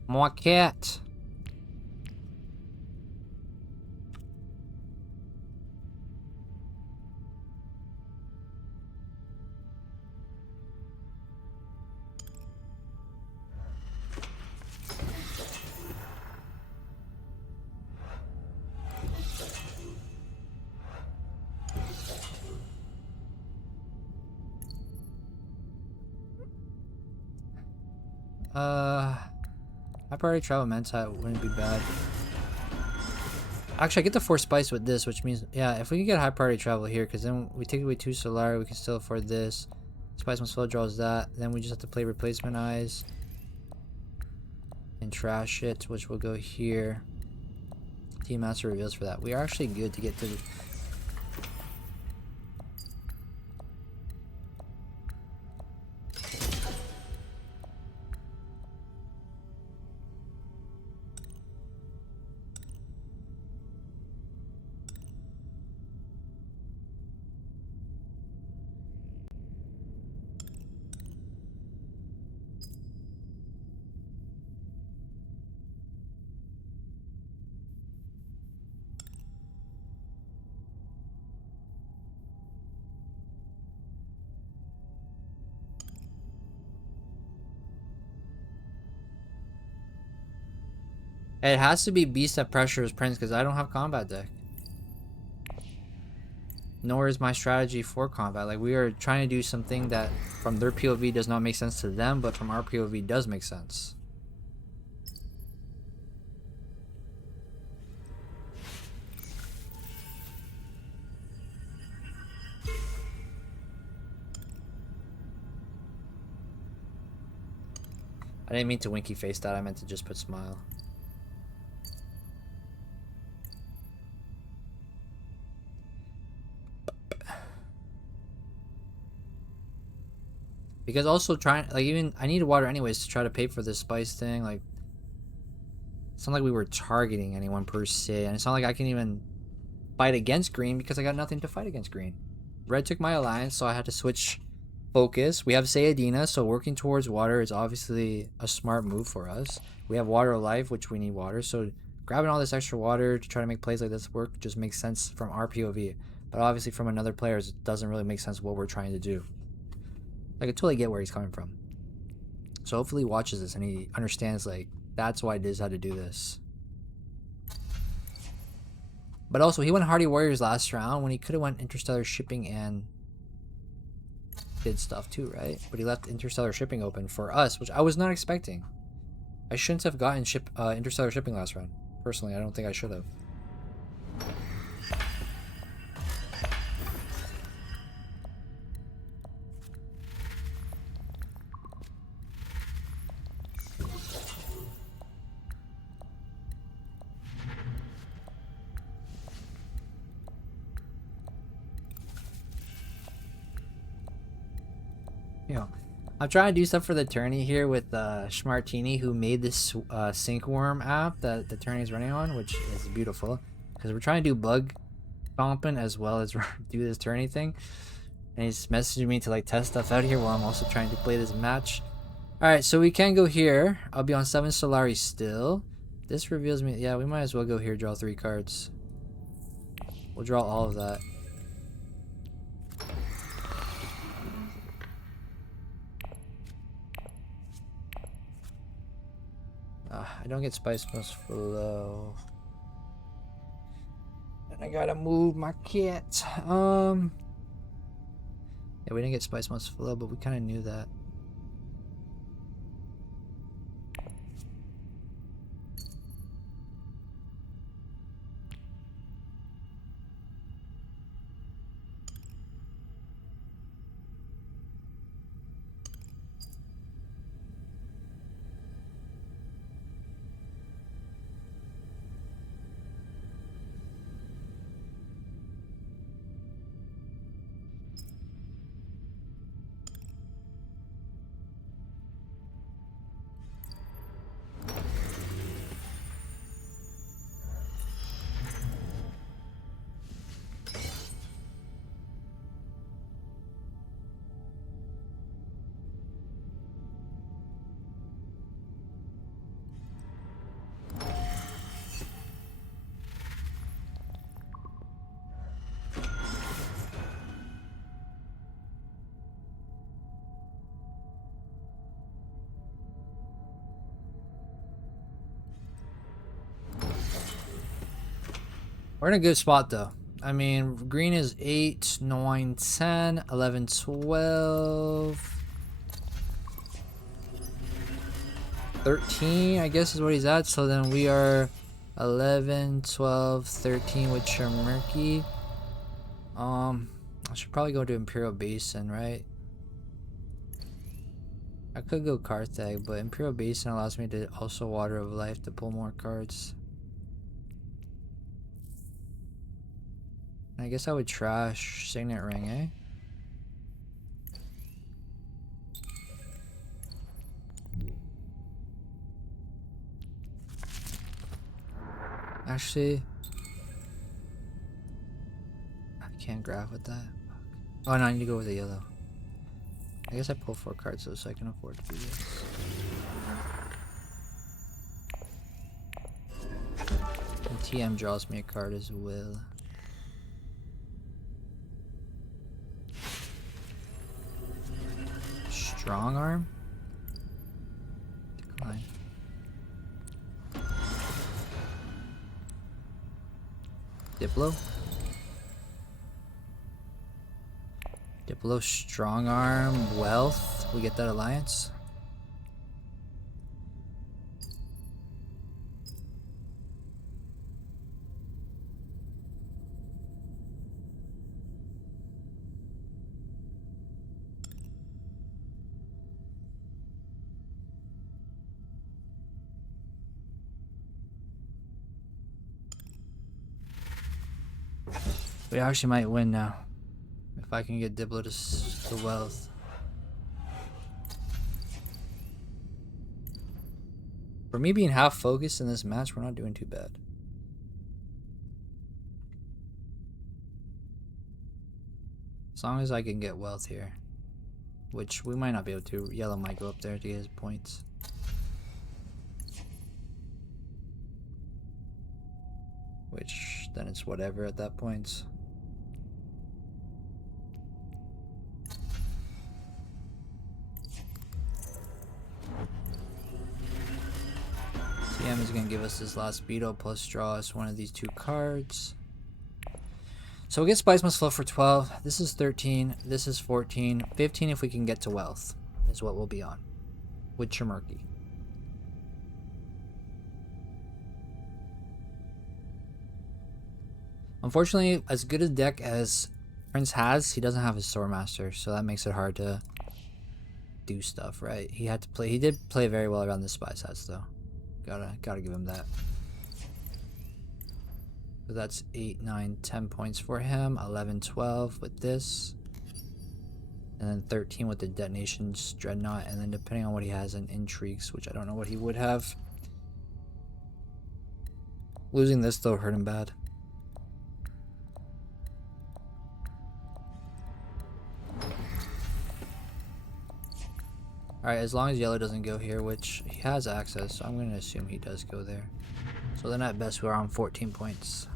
More cat. High priority travel Mentat wouldn't be bad. Actually, I get the 4 spice with this, which means, yeah, if we can get high priority travel here, because then we take away 2 Solari, we can still afford this. Spice Must Flow draws that. Then we just have to play replacement eyes and trash it, which will go here. Team Master reveals for that. We are actually good to get to the... It has to be beast that pressures Prince because I don't have combat deck. Nor is my strategy for combat. Like, we are trying to do something that from their POV does not make sense to them, but from our POV does make sense. I didn't mean to winky face that. I meant to just put smile. Because also trying, like, even I need water anyways to try to pay for this spice thing. Like, it's not like we were targeting anyone per se, and it's not like I can even fight against green because I got nothing to fight against green. Red took my alliance, so I had to switch focus. We have Sayadina, so working towards water is obviously a smart move for us. We have water of life, which we need water, so grabbing all this extra water to try to make plays like this work just makes sense from our POV. But obviously from another player's, it doesn't really make sense what we're trying to do. Like, I totally get where he's coming from. So hopefully he watches this and he understands, like, that's why Diz had to do this. But also, he went Hardy Warriors last round when he could have went Interstellar Shipping and did stuff too, right? But he left Interstellar Shipping open for us, which I was not expecting. I shouldn't have gotten Interstellar Shipping last round. Personally, I don't think I should have. You know, I'm trying to do stuff for the tourney here with Schmartini, who made this Syncworm app that the tourney is running on, which is beautiful. Because we're trying to do bug stomping as well as do this tourney thing. And he's messaging me to like test stuff out here while I'm also trying to play this match. Alright, so we can go here. I'll be on 7 Solari still. This reveals me. Yeah, we might as well go here, draw 3 cards. We'll draw all of that. I don't get Spice Must Flow. And I gotta move my kit. Yeah, we didn't get Spice Must Flow, but we kind of knew that. We're in a good spot though. I mean, green is 8, 9, 10, 11, 12, 13, I guess is what he's at. So then we are 11, 12, 13 with Chaumurky. I should probably go to Imperial Basin, right? I could go Carthage, but Imperial Basin allows me to also Water of Life to pull more cards. I guess I would trash Signet Ring, eh? Actually, I can't graph with that. Oh no, I need to go with the yellow. I guess I pull 4 cards though, so I can afford to do this. And TM draws me a card as well. Strong Arm? Decline. Diplo. Diplo, strong arm, wealth. We get that alliance. We actually might win now. If I can get Diplo to wealth. For me being half focused in this match, we're not doing too bad. As long as I can get wealth here. Which we might not be able to. Yellow might go up there to get his points. Which, then it's whatever at that point. TM is going to give us this last Beetle plus draw us one of these two cards. So we get Spice Must Flow for 12. This is 13. This is 14. 15 if we can get to wealth is what we'll be on with Chaumurky. Unfortunately, as good a deck as Prince has, he doesn't have his Sword Master, so that makes it hard to do stuff, right? He had to play. He did play very well around the Spy sets, though. Gotta give him that. So that's 8, 9, 10 points for him. 11, 12 with this. And then 13 with the Detonations, Dreadnought, and then depending on what he has in Intrigues, which I don't know what he would have. Losing this, though, hurt him bad. Alright, as long as yellow doesn't go here, which he has access, so I'm going to assume he does go there. So then at best we're on 14 points.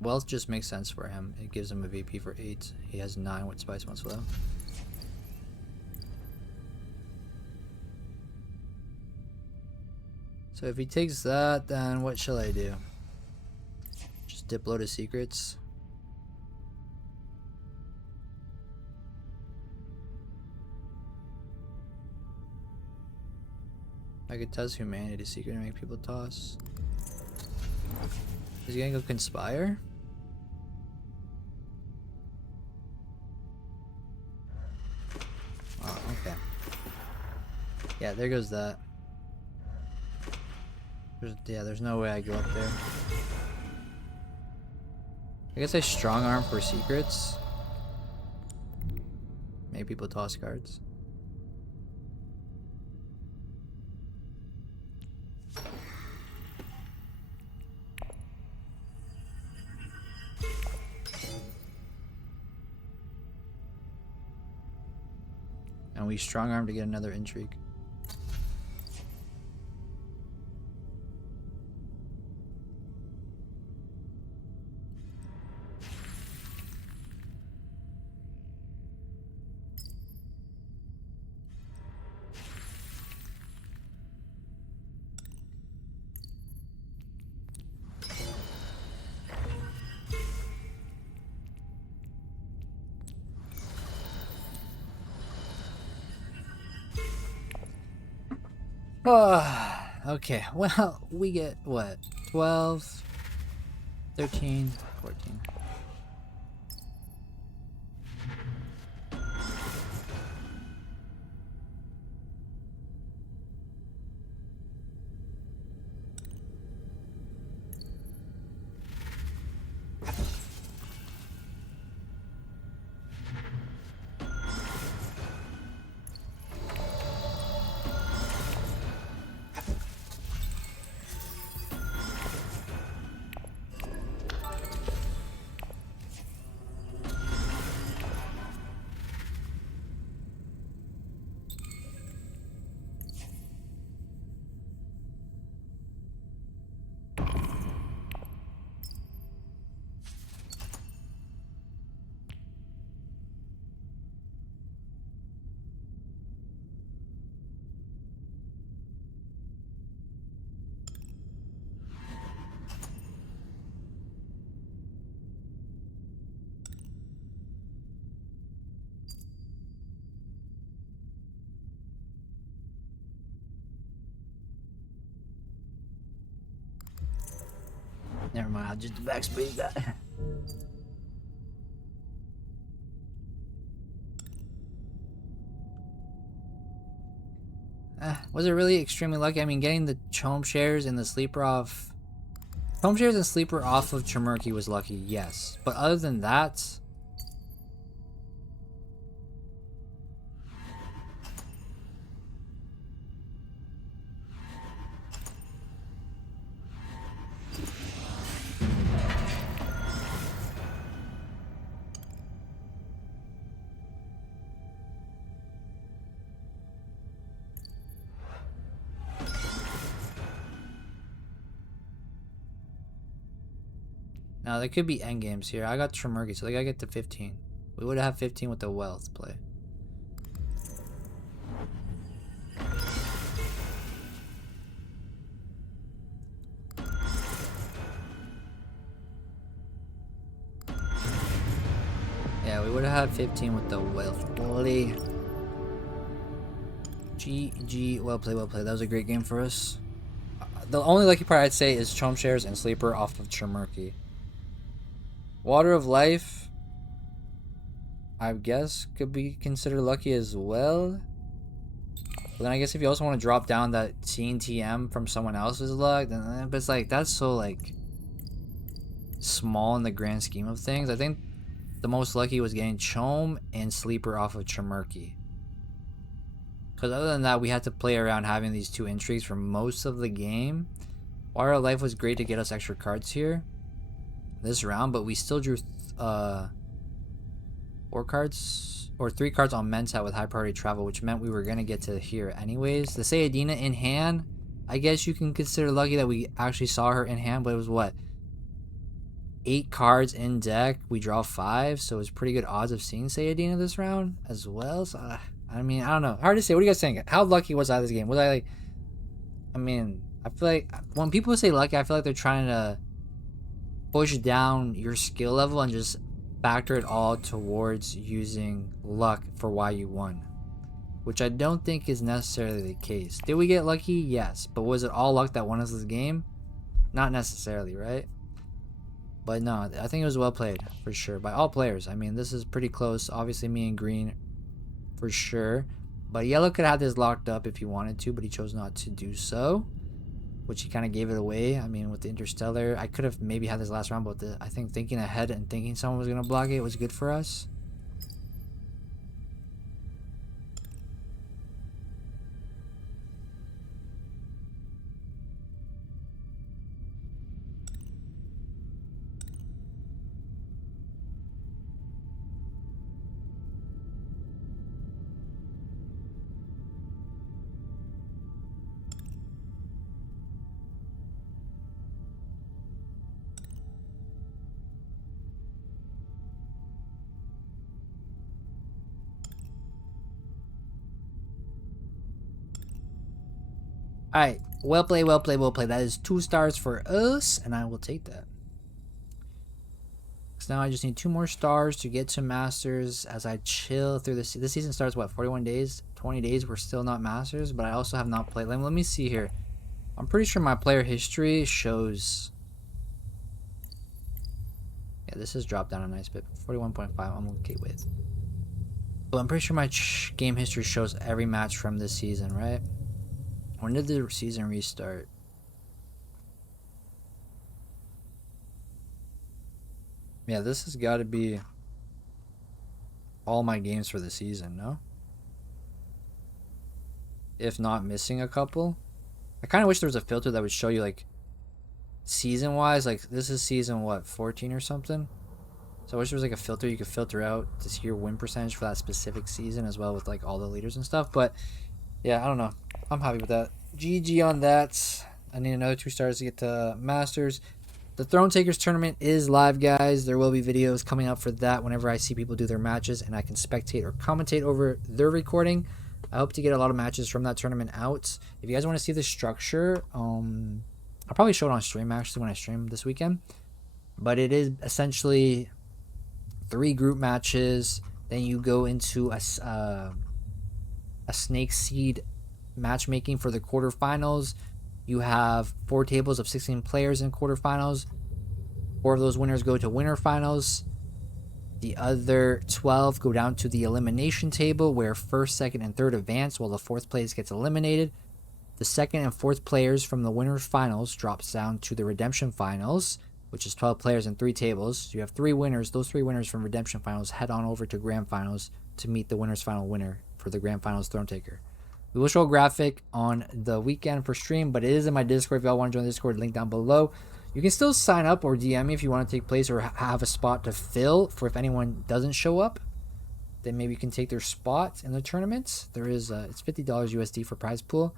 Wealth just makes sense for him. It gives him a VP for 8. He has 9 with Spice Must Flow. So if he takes that, then what shall I do? Just Diplo to secrets. I could test Humanity secret and make people toss. Is he gonna go Conspire? Oh, okay. Yeah, there goes that. There's no way I go up there. I guess I strong arm for secrets. Make people toss cards. And we strong arm to get another Intrigue. Okay, well, we get what? 12, 13, 14. Never mind, I'll just backspace that. Was it really extremely lucky? I mean, getting the Chome shares and the sleeper off... Chome shares and sleeper off of Chaumurky was lucky, yes. But other than that... Now, there could be endgames here. I got Chaumurky, so they gotta get to 15. We would have 15 with the wealth play. Yeah, we would have had 15 with the wealth play. GG, well played, well played. That was a great game for us. The only lucky part I'd say is Chome shares and sleeper off of Chaumurky. Water of Life, I guess, could be considered lucky as well. But then I guess if you also want to drop down that TNTM from someone else's luck, then but it's like, that's so like small in the grand scheme of things. I think the most lucky was getting Chome and sleeper off of Chaumurky. Because other than that, we had to play around having these two intrigues for most of the game. Water of Life was great to get us extra cards here this round, but we still drew 4 cards or 3 cards on Mentat with high priority travel, which meant we were gonna get to here anyways. The Sayadina in hand, I guess you can consider lucky that we actually saw her in hand, but it was what, 8 cards in deck, we draw 5, so it's pretty good odds of seeing Sayadina this round as well. So I mean, I don't know, hard to say. What do you guys think? How lucky was I this game? Was I like, I mean, I feel like when people say lucky, I feel like they're trying to push down your skill level and just factor it all towards using luck for why you won, which I don't think is necessarily the case. Did we get lucky? Yes. But was it all luck that won us this game? Not necessarily, right? But no, I think it was well played for sure by all players. I mean, this is pretty close. Obviously me and green for sure, but yellow could have this locked up if he wanted to, but he chose not to do so, which he kind of gave it away. I mean, with the Interstellar, I could have maybe had this last round, but I think thinking ahead and thinking someone was going to block it was good for us. Alright, well played, well played, well played. That is 2 stars for us, and I will take that. So now I just need 2 more stars to get to Masters as I chill through this. This season starts, what, 41 days? 20 days, we're still not Masters, but I also have not played. Let me see here. I'm pretty sure my player history shows... Yeah, this has dropped down a nice bit. 41.5, I'm okay with. But I'm pretty sure my game history shows every match from this season, right? When did the season restart? Yeah, this has got to be all my games for the season, no? If not missing a couple. I kind of wish there was a filter that would show you, like, season-wise. Like, this is season, what, 14 or something? So I wish there was, like, a filter you could filter out to see your win percentage for that specific season as well with, like, all the leaders and stuff. But, yeah, I don't know. I'm happy with that. GG on that. I need another 2 stars to get to Masters. The Throne Takers tournament is live, guys. There will be videos coming up for that whenever I see people do their matches and I can spectate or commentate over their recording. I hope to get a lot of matches from that tournament out. If you guys want to see the structure, I'll probably show it on stream actually when I stream this weekend. But it is essentially 3 group matches. Then you go into a snake seed matchmaking for the quarterfinals. You have 4 tables of 16 players in quarterfinals. 4 of those winners go to winner finals. The other 12 go down to the elimination table, where first, second, and third advance, while the fourth place gets eliminated. The second and fourth players from the winners finals drops down to the redemption finals, which is 12 players and 3 tables. So you have 3 winners. Those 3 winners from redemption finals head on over to grand finals to meet the winners final winner for the grand finals throne taker. We will show a graphic on the weekend for stream, but it is in my Discord. If y'all want to join the Discord, link down below. You can still sign up or DM me if you want to take place or have a spot to fill for if anyone doesn't show up. Then maybe you can take their spot in the tournament. There is it's $50 USD for prize pool.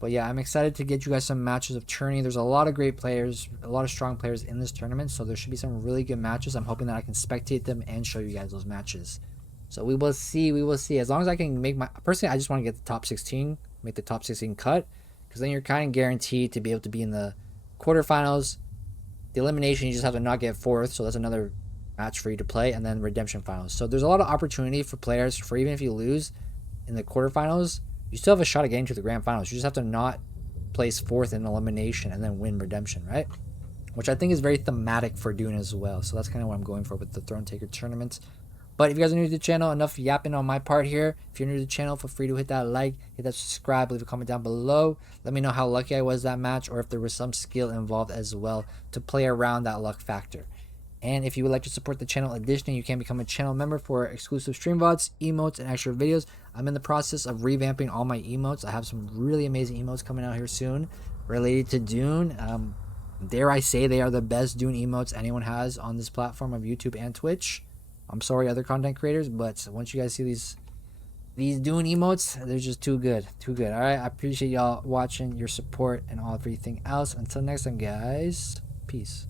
But yeah, I'm excited to get you guys some matches of tourney. There's a lot of great players, a lot of strong players in this tournament, so there should be some really good matches. I'm hoping that I can spectate them and show you guys those matches. So we will see. We will see. As long as I can make my... Personally, I just want to get the top 16, make the top 16 cut, because then you're kind of guaranteed to be able to be in the quarterfinals. The elimination, you just have to not get 4th, so that's another match for you to play, and then redemption finals. So there's a lot of opportunity for players, for even if you lose in the quarterfinals, you still have a shot at getting to the grand finals. You just have to not place 4th in elimination and then win redemption, right? Which I think is very thematic for Dune as well. So that's kind of what I'm going for with the Throne Taker tournament. But if you guys are new to the channel, enough yapping on my part here. If you're new to the channel, feel free to hit that like, hit that subscribe, leave a comment down below. Let me know how lucky I was that match, or if there was some skill involved as well to play around that luck factor. And if you would like to support the channel additionally, you can become a channel member for exclusive stream VODs, emotes, and extra videos. I'm in the process of revamping all my emotes. I have some really amazing emotes coming out here soon related to Dune. Dare I say they are the best Dune emotes anyone has on this platform of YouTube and Twitch. I'm sorry, other content creators, but once you guys see these Dune emotes, they're just too good. Too good. All right, I appreciate y'all watching, your support, and all everything else. Until next time, guys. Peace.